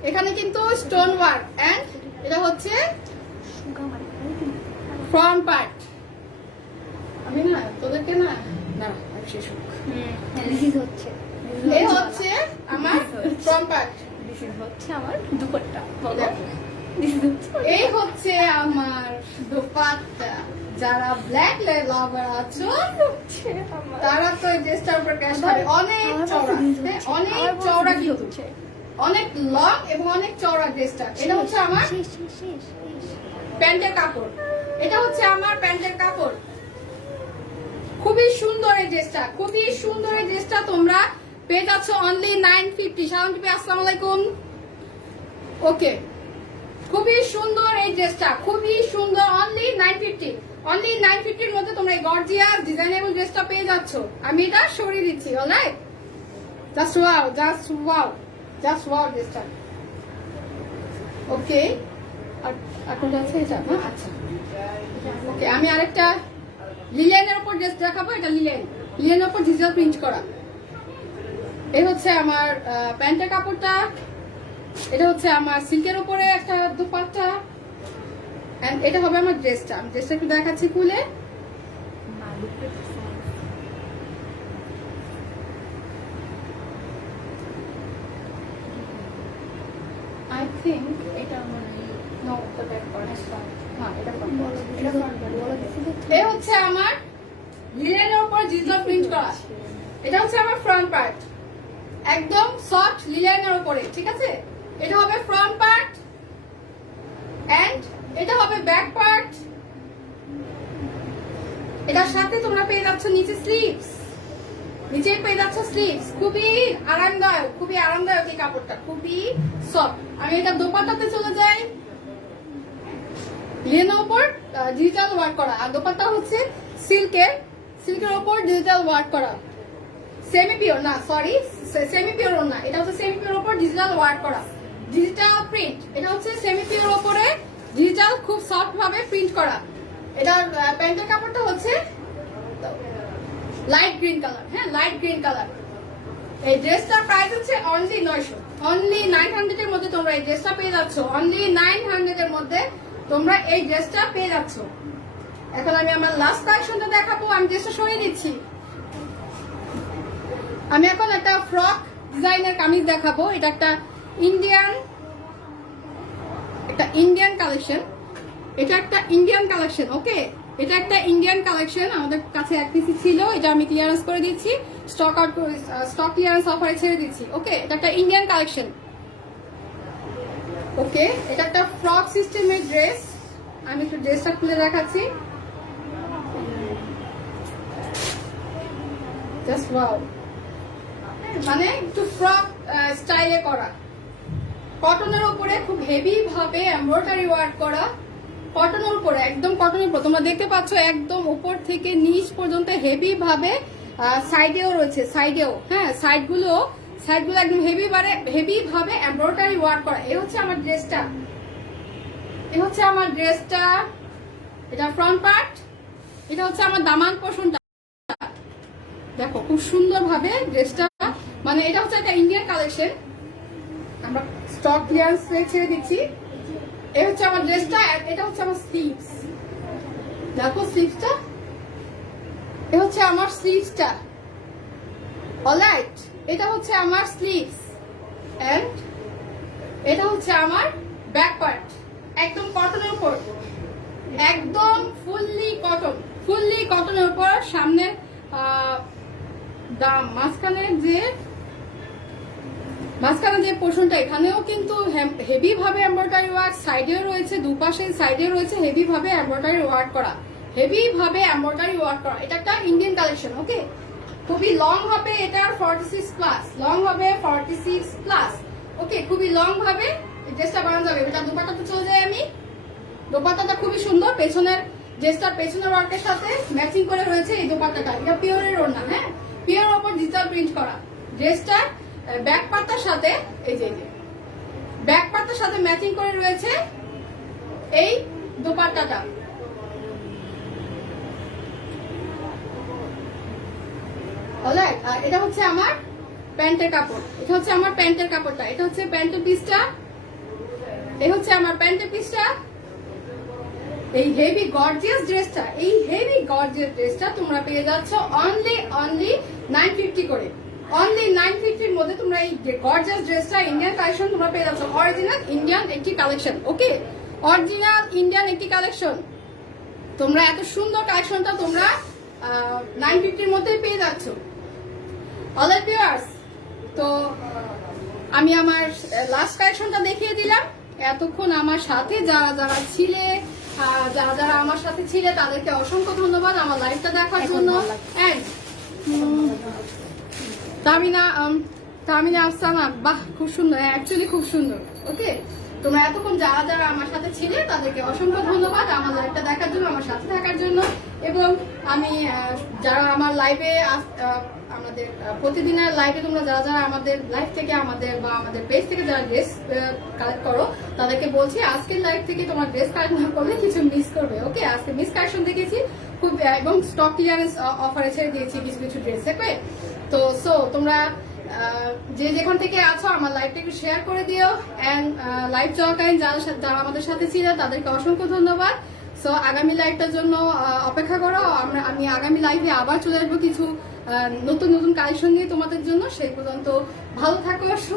এখানে কিন্তু স্টোন ওয়ার্ক। এন্ড এটা হচ্ছে ফ্রন্ট পার্ট। আমি না তোদেরকে না শেষ হোক। এই হচ্ছে আমার ফ্রন্ট পার্ট, হচ্ছে আমার দুপাট্টা। এই হচ্ছে আমার দোপাট্টা। যারা ব্ল্যাক লাভার আছো তারা তো এই ড্রেসটার উপর ক্যাশ খাবে। অনেক চওড়া, অনেক চওড়া, কিন্তু অনেক লং এবং অনেক চওড়া ড্রেসটা। এটা হচ্ছে আমার প্যান্টের কাপড়। এটা হচ্ছে আমার প্যান্টের কাপড়। খুবই সুন্দর এই ড্রেসটা, খুবই সুন্দর এই ড্রেসটা। তোমরা পেয়ে যাচ্ছ অনলি 950। সালাম টিপি, আসসালামু আলাইকুম। ওকে, খুবই সুন্দর এই ড্রেসটা, খুবই সুন্দর। অনলি 950, অনলি 950 এর মধ্যে তোমরা এই গর্জিয়াস ডিজাইনেবল ড্রেসটা পেয়ে যাচ্ছ। আমি এটা সরিয়ে দিচ্ছি। Alright, just wow, just wow, just wow ড্রেসটা। ওকে, আর কোনটা আছে এটা না? আচ্ছা, ওকে। আমি আরেকটা লিলেনের উপর ড্রেস দেখাবো। এটা লিলেনের উপর ডিজিটাল প্রিন্ট করা। এই হচ্ছে আমার প্যান্টের কাপড়টা। এটা হচ্ছে আমার সিল্কের উপরে একটা দুপাট্টা। এন্ড এটা হবে আমার ড্রেসটা। আমি ড্রেসটা একটু দেখাচ্ছি খুলে। আই থিঙ্ক এটা আমার নো, এটা ব্যাক করা। হ্যাঁ, এটা front part। এটা front part, বলা দিছিল তো। এই হচ্ছে আমার লিলেনের উপর ডিজিটাল প্রিন্ট করা। এটা হচ্ছে আমার ফ্রন্ট পার্ট, একদম সফট লিলেনের উপরে, ঠিক আছে? এটা হবে ফ্রন্ট পার্ট এন্ড এটা হবে ব্যাক পার্ট। এটার সাথে তোমরা পেয়ে যাচ্ছ নিচে স্লিভস, নিচে পেয়ে যাচ্ছ স্লিভস। খুবই আরামদায়ক, খুবই আরামদায়ক এই কাপড়টা, খুবই সফট। আমি এটা দোপাট্টাতে চলে যাই। লিনেনের উপর ডিজিটাল ওয়ার্ক করা, আর দোপাট্টা হচ্ছে সিল্কের উপর ডিজিটাল ওয়ার্ক করা। সেমি পিওর না, সরি, সেমি পিওর না, এটা হচ্ছে সেমি পিওর উপর ডিজিটাল ওয়ার্ক করা, ডিজিটাল প্রিন্ট। এটা হচ্ছে সেমি পিওর উপরে ডিজিটাল খুব সফট ভাবে প্রিন্ট করা। এটার প্যান্টের কাপড়টা হচ্ছে লাইট গ্রিন কালার। হ্যাঁ, লাইট গ্রিন কালার। এই ড্রেসটার প্রাইস হচ্ছে অনলি 900, অনলি 900 এর মধ্যে তোমরা এই ড্রেসটা পেয়ে যাচ্ছ। অনলি 900 এর মধ্যে তোমরা এই ড্রেসটা পেয়ে যাচ্ছ। এখন আমি আমার লাস্ট কালেকশনটা দেখাবো। আমি ড্রেসটা সরিয়ে দিচ্ছি। আমি এখন একটা ফ্রক ডিজাইনের কামিজ দেখাবো। এটা একটা ইন্ডিয়ান কালেকশন। এটা একটা ইন্ডিয়ান কালেকশন। ওকে, এটা একটা ইন্ডিয়ান কালেকশন। আমাদের কাছে এক পিসি ছিল, এটা আমি ক্লিয়ারেন্স করে দিচ্ছি, স্টক ক্লিয়ারেন্স অফারে ছেড়ে দিচ্ছি। ওকে, এটা একটা ইন্ডিয়ান কালেকশন। ওকে, এটা একটা ফ্রক সিস্টেমের ড্রেস। আমি একটু ড্রেসটা খুলে দেখাচ্ছি। জাস্ট ওয়াও, মানে একটু ফ্রক স্টাইলে করা, কটনের উপরে খুব হেভি ভাবে এমব্রয়ডারি ওয়ার্ক করা, কটনের উপরে, একদম কটনের উপর। তোমরা দেখতে পাচ্ছ একদম উপর থেকে নিচ পর্যন্ত হেভি ভাবে, সাইডেও রয়েছে, সাইডেও, হ্যাঁ, সাইডগুলো একদম হেভি ভাবে এমব্রয়ডারি ওয়ার্ক করা। এই হচ্ছে আমার ড্রেসটা, এটা ফ্রন্ট পার্ট। এটা হচ্ছে আমার দামান পোর্শনটা। দেখো খুব সুন্দর ভাবে ড্রেসটা, মানে এটা হচ্ছে একটা ইন্ডিয়ান কালেকশন। আমরা স্টক ক্লিয়ারেন্স ছেড়ে দিচ্ছি। এই হচ্ছে আমার ড্রেসটা, এটা হচ্ছে আমার স্লিভস। দেখো স্লিভসটা, এ হচ্ছে আমার স্লিভসটা। অলরাইট, এটা হচ্ছে আমার স্লিভস এন্ড এটা হচ্ছে আমার ব্যাক পার্ট, একদম কটনের উপর, একদম ফুললি কটনের উপর। সামনে মাঝখানে যে পোর্শনটা, এখানেও কিন্তু হেভি ভাবে এমব্রয়ডারি ওয়ার্ক, সাইডেও রয়েছে, দুপাশে সাইডে রয়েছে হেভি ভাবে এমব্রয়ডারি ওয়ার্ক করা, এটা একটা ইন্ডিয়ান কালেকশন। ওকে, খুবই লং হবে, এটা 46 প্লাস লং হবে, 46 প্লাস। ওকে, খুবই লং ভাবে ড্রেসটা বানানো যাবে। এটা দোপাট্টাতে চলে যাই আমি। দোপাট্টাটা খুবই সুন্দর, পেছনের ওয়ার্কের সাথে ম্যাচিং করে রয়েছে এই দোপাট্টাটা। এটা পিওরের ওড়না, হ্যাঁ, পিওরের উপর ডিজিটাল প্রিন্ট করা। ড্রেসটা ব্যাক পার্টটার সাথে, এই যে ব্যাক পার্টটার সাথে ম্যাচিং করে রয়েছে এই দোপাট্টাটা। অলরাইট, আর এটা হচ্ছে আমার প্যান্টের কাপড়। এটা হচ্ছে আমার প্যান্টের কাপড়টা। এটা হচ্ছে প্যান্টের পিসটা। এই হচ্ছে আমার প্যান্টের পিসটা। এই হেভি গর্জিয়াস ড্রেসটা তোমরা পেয়ে যাচ্ছ অনলি 950 করে। অনলি 950 এর মধ্যে তোমরা এই গর্জিয়াস ড্রেসটা, ইন্ডিয়ান কালেকশন তোমরা পেয়ে যাচ্ছ। অরিজিনাল ইন্ডিয়ান একটি কালেকশন। ওকে, অরিজিনাল ইন্ডিয়ান একটি কালেকশন। তোমরা এত সুন্দর কালেকশনটা তোমরা 950 এর মধ্যেই পেয়ে যাচ্ছ। অলরাইট ভিউয়ার্স, তো আমি আমার লাস্ট কালেকশনটা দেখিয়ে দিলাম। এতক্ষণ আমার সাথে যারা ছিলে, যারা আমার সাথে ছিলে, তাদেরকে অসংখ্য ধন্যবাদ আমার লাইভটা দেখার জন্য। তামিনা আফসানা, বাহ, খুব সুন্দর, অ্যাকচুয়ালি খুব সুন্দর। ওকে, তোমরা এতক্ষণ যারা যারা আমার সাথে ছিলে তাদেরকে অসংখ্য ধন্যবাদ আমার লাইভটা দেখার জন্য, আমার সাথে থাকার জন্য। এবং আমি যারা আমার লাইভে আমাদের প্রতিদিনের লাইভে তোমরা যারা যারা আমাদের লাইভ থেকে আমাদের বা আমাদের পেজ থেকে যারা ড্রেস কালেক্ট করো তাদেরকে বলছি আজকের লাইভ থেকে তোমার ড্রেস কালেক্ট না করলে কিছু মিস করবে। ওকে, আজকে মিস কালেকশন দেখেছি খুব, এবং স্টক ক্লিয়ারেন্স অফারে ছেড়ে দিয়েছি কিছু কিছু ড্রেস। ওকে, তো তোমরা যে যেখান থেকে আছো আমার লাইভটা একটু শেয়ার করে দিও। এন্ড লাইভ চলাকালীন যারা আমাদের সাথে ছিল তাদেরকে অসংখ্য ধন্যবাদ। সো আগামী লাইভটার জন্য অপেক্ষা করো। আমি আগামী লাইভে আবার চলে আসবো কিছু নতুন নতুন কালেকশন নিয়ে তোমাদের জন্য। সেই পর্যন্ত ভালো থাকো, সুস্থ